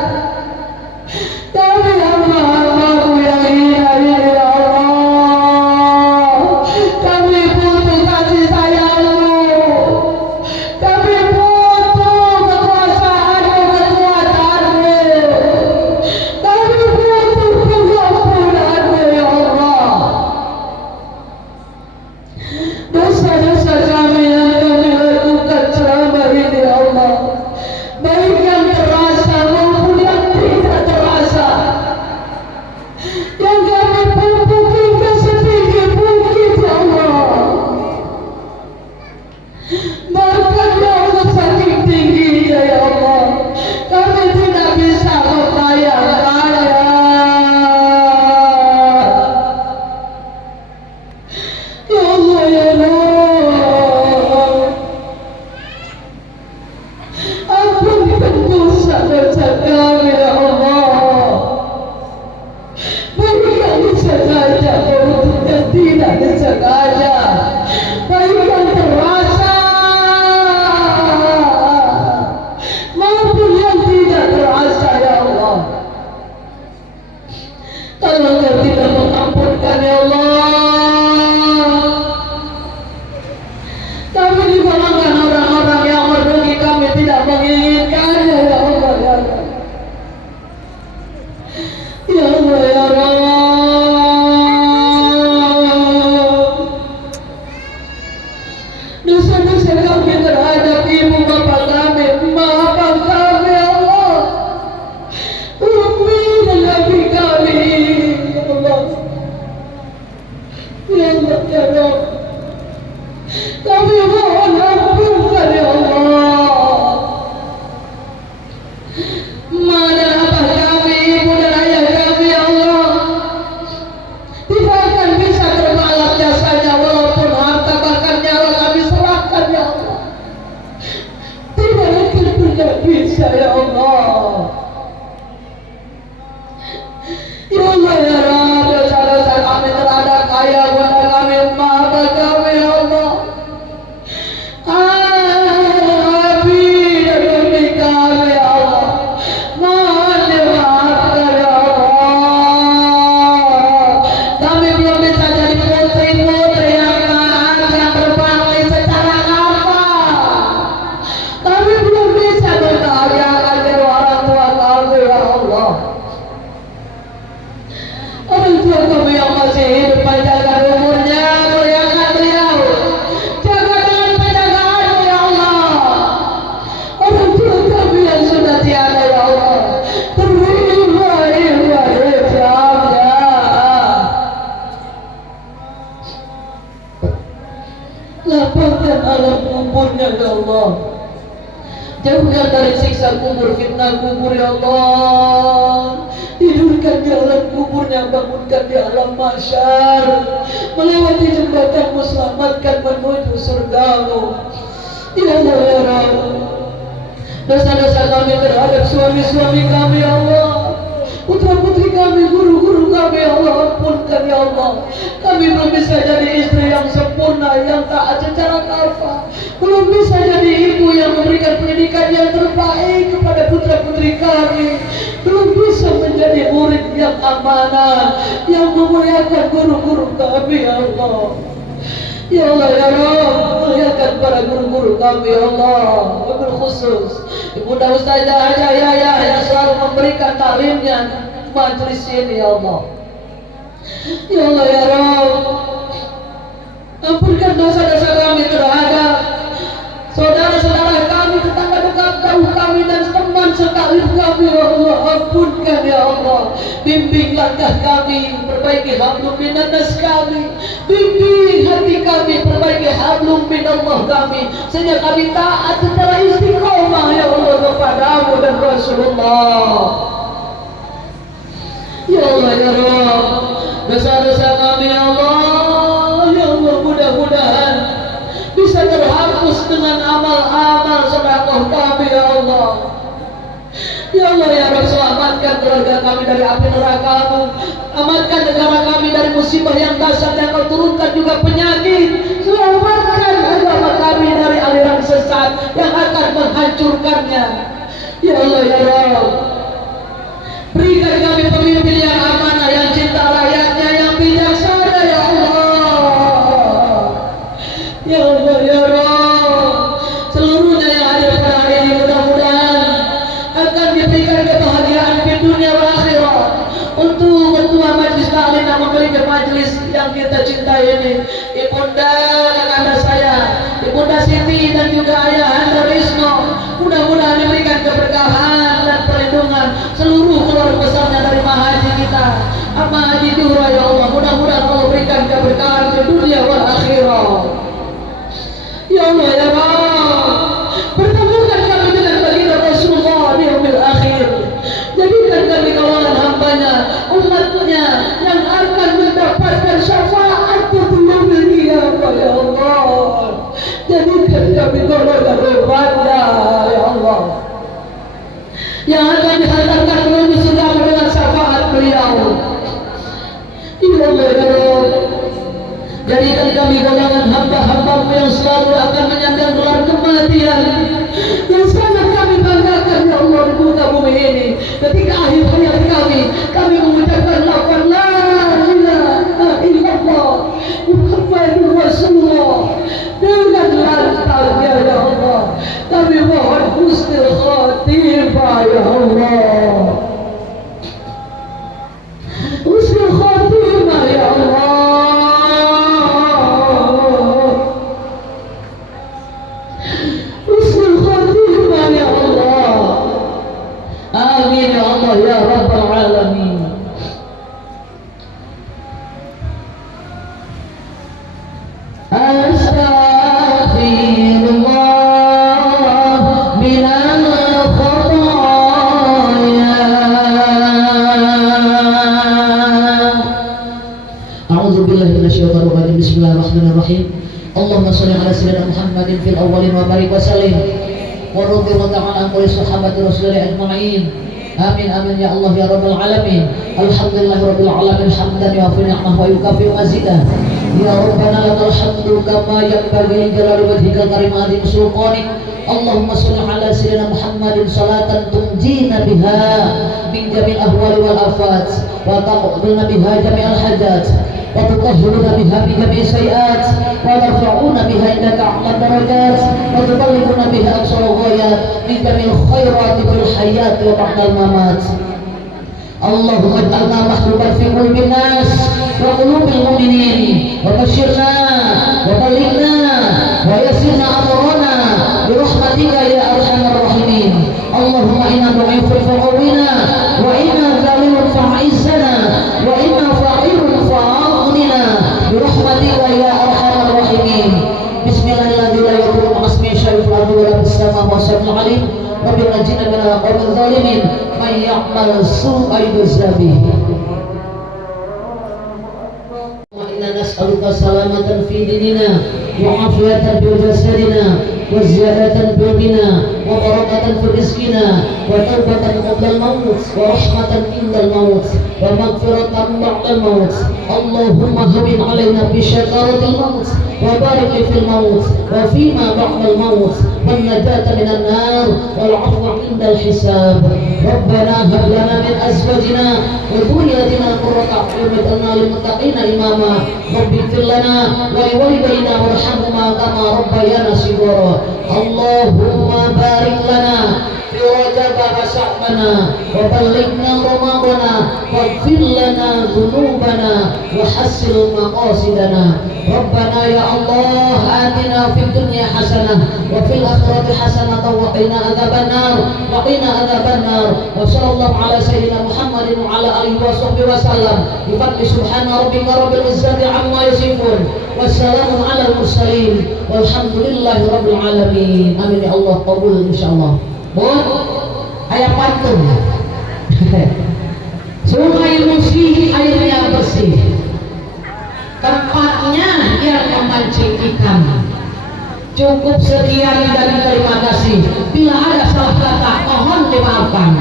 Tapi hamba-hambamu yang hina ini ya Allah, kami butuh kasih sayangmu, kami butuh kekuasaanmu, kekuatanmu, kami butuh pengampunanmu ya Allah. Dosa-dosa kami yang kami lakukan selama ini ya Allah, baik yang terasa maupun yang tidak terasa, yang kami pupuk hingga setinggi bukit ya Allah, bahkan ya Allah saking tingginya ya Allah, kami tidak bisa membayangkannya. Ya Allah ya Allah, ampunkan dosa-dosa kami ya Allah, baik yang disengaja maupun yang tidak disengaja, baik yang terasa maupun yang tidak terasa ya Allah. Tolong Kau tidak mengampunkan ya Allah. Kami digolongkan orang-orang yang merugi, kami tidak menginginkannya ya Allah ya Allah. Ya Allah ya Allah, dosa-dosa kami terhadap ibu bapak kami, emak abang kami ya Allah, umi dan abi kami ya Allah. Ya Allah ya Allah, kami mohon ampunkan ya Allah. Mana abah kami, ibu dan ayah kami ya Allah, tidak akan bisa terbalas jasanya walaupun harta bahkan nyawa kami serahkan ya Allah, tidak akan pernah bisa ya Allah. Ya Allah ya Rabb, dosa-dosa kami terhadap ayah bunda kami, emak abah kami ya Allah, abi dan umi kami ya Allah, mohon dimaafkan ya Allah. Kami belum bisa jadi putri-putri yang taat, yang berbakti secara gampang. Kami belum bisa membahagiakan kedua orang tua kami ya Allah. Orang tua kami yang masih hidup, panjangkan umurnya, muliakan beliau, jaga dengan penjagaanmu ya Allah. Orang tua kami yang sudah tiada ya Allah, terima hifamnya, lapangkan alam kuburnya ya Allah, jauhkan dari siksa kubur, fitnah kubur ya Allah. Tidurkan di alam kuburnya, bangunkan di alam mahsyar, melewati jembatanmu, selamatkan menuju surgamu ya Allah ya Rabb. Dosa-dosa kami terhadap suami-suami kami ya Allah, putra-putri kami, guru-guru kami ya Allah, ampunkan ya Allah. Kami belum bisa jadi istri yang sempurna, yang taat secara kafah, belum bisa jadi ibu yang memberikan pendidikan yang terbaik kepada putra-putri kami, belum bisa menjadi murid yang amanah, yang memuliakan guru-guru kami ya Allah. Ya Allah ya Rabb, muliakan para guru-guru kami ya Allah, wabil khusus Ibunda Ustazah Haja Yahya yang selalu memberikan taklimnya majelis ini ya Allah. Ya Allah ya Rabb, ampunkan dosa-dosa kami terhadap saudara-saudara kami, tetangga dekat jauh kami, dan teman sekalip kami ya Allah. Ampunkan ya Allah, bimbing langkah kami, perbaiki hablum minannas kami, bimbing hati kami, perbaiki hablum minallah kami, sehingga kami taat secara istiqomah ya Allah kepadamu dan Rasulullah. Ya Allah ya Rabb, dosa-dosa kami ya Allah, ya Allah, mudah-mudahan bisa terhapus dengan amal-amal sedekah kami ya Allah. Ya Allah ya Rabb, selamatkan keluarga kami dari api neraka-Mu, amankan negara kami dari musibah yang dahsyat yang Kau turunkan, juga penyakit. Selamatkan agama kami dari aliran sesat yang akan menghancurkannya. Ya Allah ya Rabb, berikan kami pemimpin yang amanah, yang cinta rakyatnya, yang bijaksana ya Allah. Ya Allah ya Rabb, seluruhnya yang hadir pada hari ini mudah-mudahan akan diberikan kebahagiaan di dunia dan akhirat. Untuk ketua majelis taklim yang memiliki majelis yang kita cintai ini, Ibunda kakanda saya, Ibunda Siti dan juga Ayah Anda Risno, mudah-mudahan diberikan keberkahan dan perlindungan seluruh keluarga besarnya dari Mahaji kita, Mahaji Dura ya Allah. Mudah-mudahan Allah berikan keberkahan di dunia wal akhirat. Ya Allah ya Rabb, pertemukan kami dengan baginda Rasulullah di yaumil akhir. Jadikan kami kawalan hambanya, umatnya yang akan mendapatkan syafaat di yaumil qiyamah ya Allah. Jadikan kami golongan umatnya ya Allah, yang akan dihantarkan menuju surga dengan syafaat beliau. Ya Allah ya Rabb, jadikan kami golongan hamba-hambamu yang selalu akan menyandang gelar kematian, yang sangat kami banggakan ya Allah di muka bumi ini. Ketika akhir hayat kami mengucapkan lafaz la ilaha illallah Muhammadur Rasulullah dengan lantangnya ya Allah. Kami mohon husnul khatimah ya Allah, husnul khatimah ya Allah, husnul khatimah ya Allah. Amin ya Allah ya Rabbal Alamin. Astaghfirullah minal khataaya. A'udzubillahi minasyaitonir rajim. Bismillahirrahmanirrahim. Allahumma shalli ala sayyidina Muhammadin fil awwalin wa barik wa sallim wa radhiyallahu ta'ala an sahabati Rasulillah ajma'in. Amin amin ya Allah ya Rabbal Alamin. Alhamdulillahi Rabbil Alamin hamdan yuafi ni'mah wa yukafi mazidah. Ya Rabbana lakal hamdu kama yanbaghi li jalali wajhikal karim azim sultanik. Allahumma shalli ala sayyidina Muhammadin salatan tunjina biha min jamil ahwali wal afat wa taqbulna biha jami'al hajat wa tutahhiruna biha min jami'i sayiat wa tarfa'una biha indaka a'la darajat wa tuballighuna biha aqsal ghayat min jami'il khairati fil hayati wa ba'dal mamat. Allahumma ij'alna mahbuban fi qulubi nas wa qulubil mu'minin wa basyirna wa balighna wa yassirna amrana bi rahmatika ya arhamar rahimin. Allahumma inna du'ifun fa'awina wa inna zalimun fa'izzana wa inna faqirun fa'aghnina bi rahmatika ya arhamar rahimin. Bismillahirrahmanirrahim. La yadurru ma'asmi syai'un fil ardi wa la fis samaa'i wa huwa alim. Rabbil najina minal qawmil zalimin may ya'mal su'an yujzabi. Wa inna nas'aluka salamatan fi dinina wa afiyatan fi jasadina wa ziyadatan fi ilmina wa barakatan fi rizqina wa tawbatan qabla al-maut wa rahmatan inda al-maut wa maghfiratan ba'da al-maut. Allahumma hawwin 'alaina bi syakaratil maut wa barik fil maut wa fima ba'da al-maut wan najata minan nar wal 'afwa 'inda al-hisab. Rabbana hab lana min azwajina wa dhurriyyatina qurrata a'yun waj'alna lil muttaqina imama. Rabbighfir lana wa liwalidayna warhamhuma kama rabbayana shighara. Allahumma barik lana fi Rajab wa Sya'bana wa ballighna Ramadana waghfir lana dhunubana wa hassil maqasidana. Rabbana ya Allah atina fid dunya hasanah wa fil akhirati hasanah wa qina adzabannar wa qina adzabannar. Wa sallallahu ala sayyidina Muhammadin wa ala alihi wa sahbihi wa sallam. Bi subhana rabbika rabbil izzati amma yasifun wa salamun ala al-mursalin walhamdulillahi rabbil alamin. Amin ya Allah, qabul insyaallah. Bon, ayat pantun. Sungai Musi airnya bersih, tempatnya yang memancing ikan. Cukup sekian dan terima kasih. Bila ada salah kata mohon dimaafkan.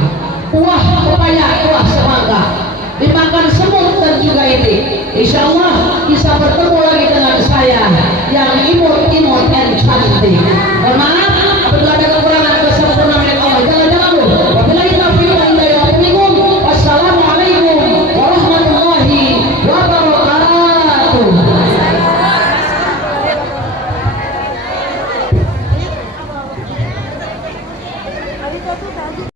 Kuah pepaya, kuah semangka, dimakan semut dan juga itik. Insya Allah bisa bertemu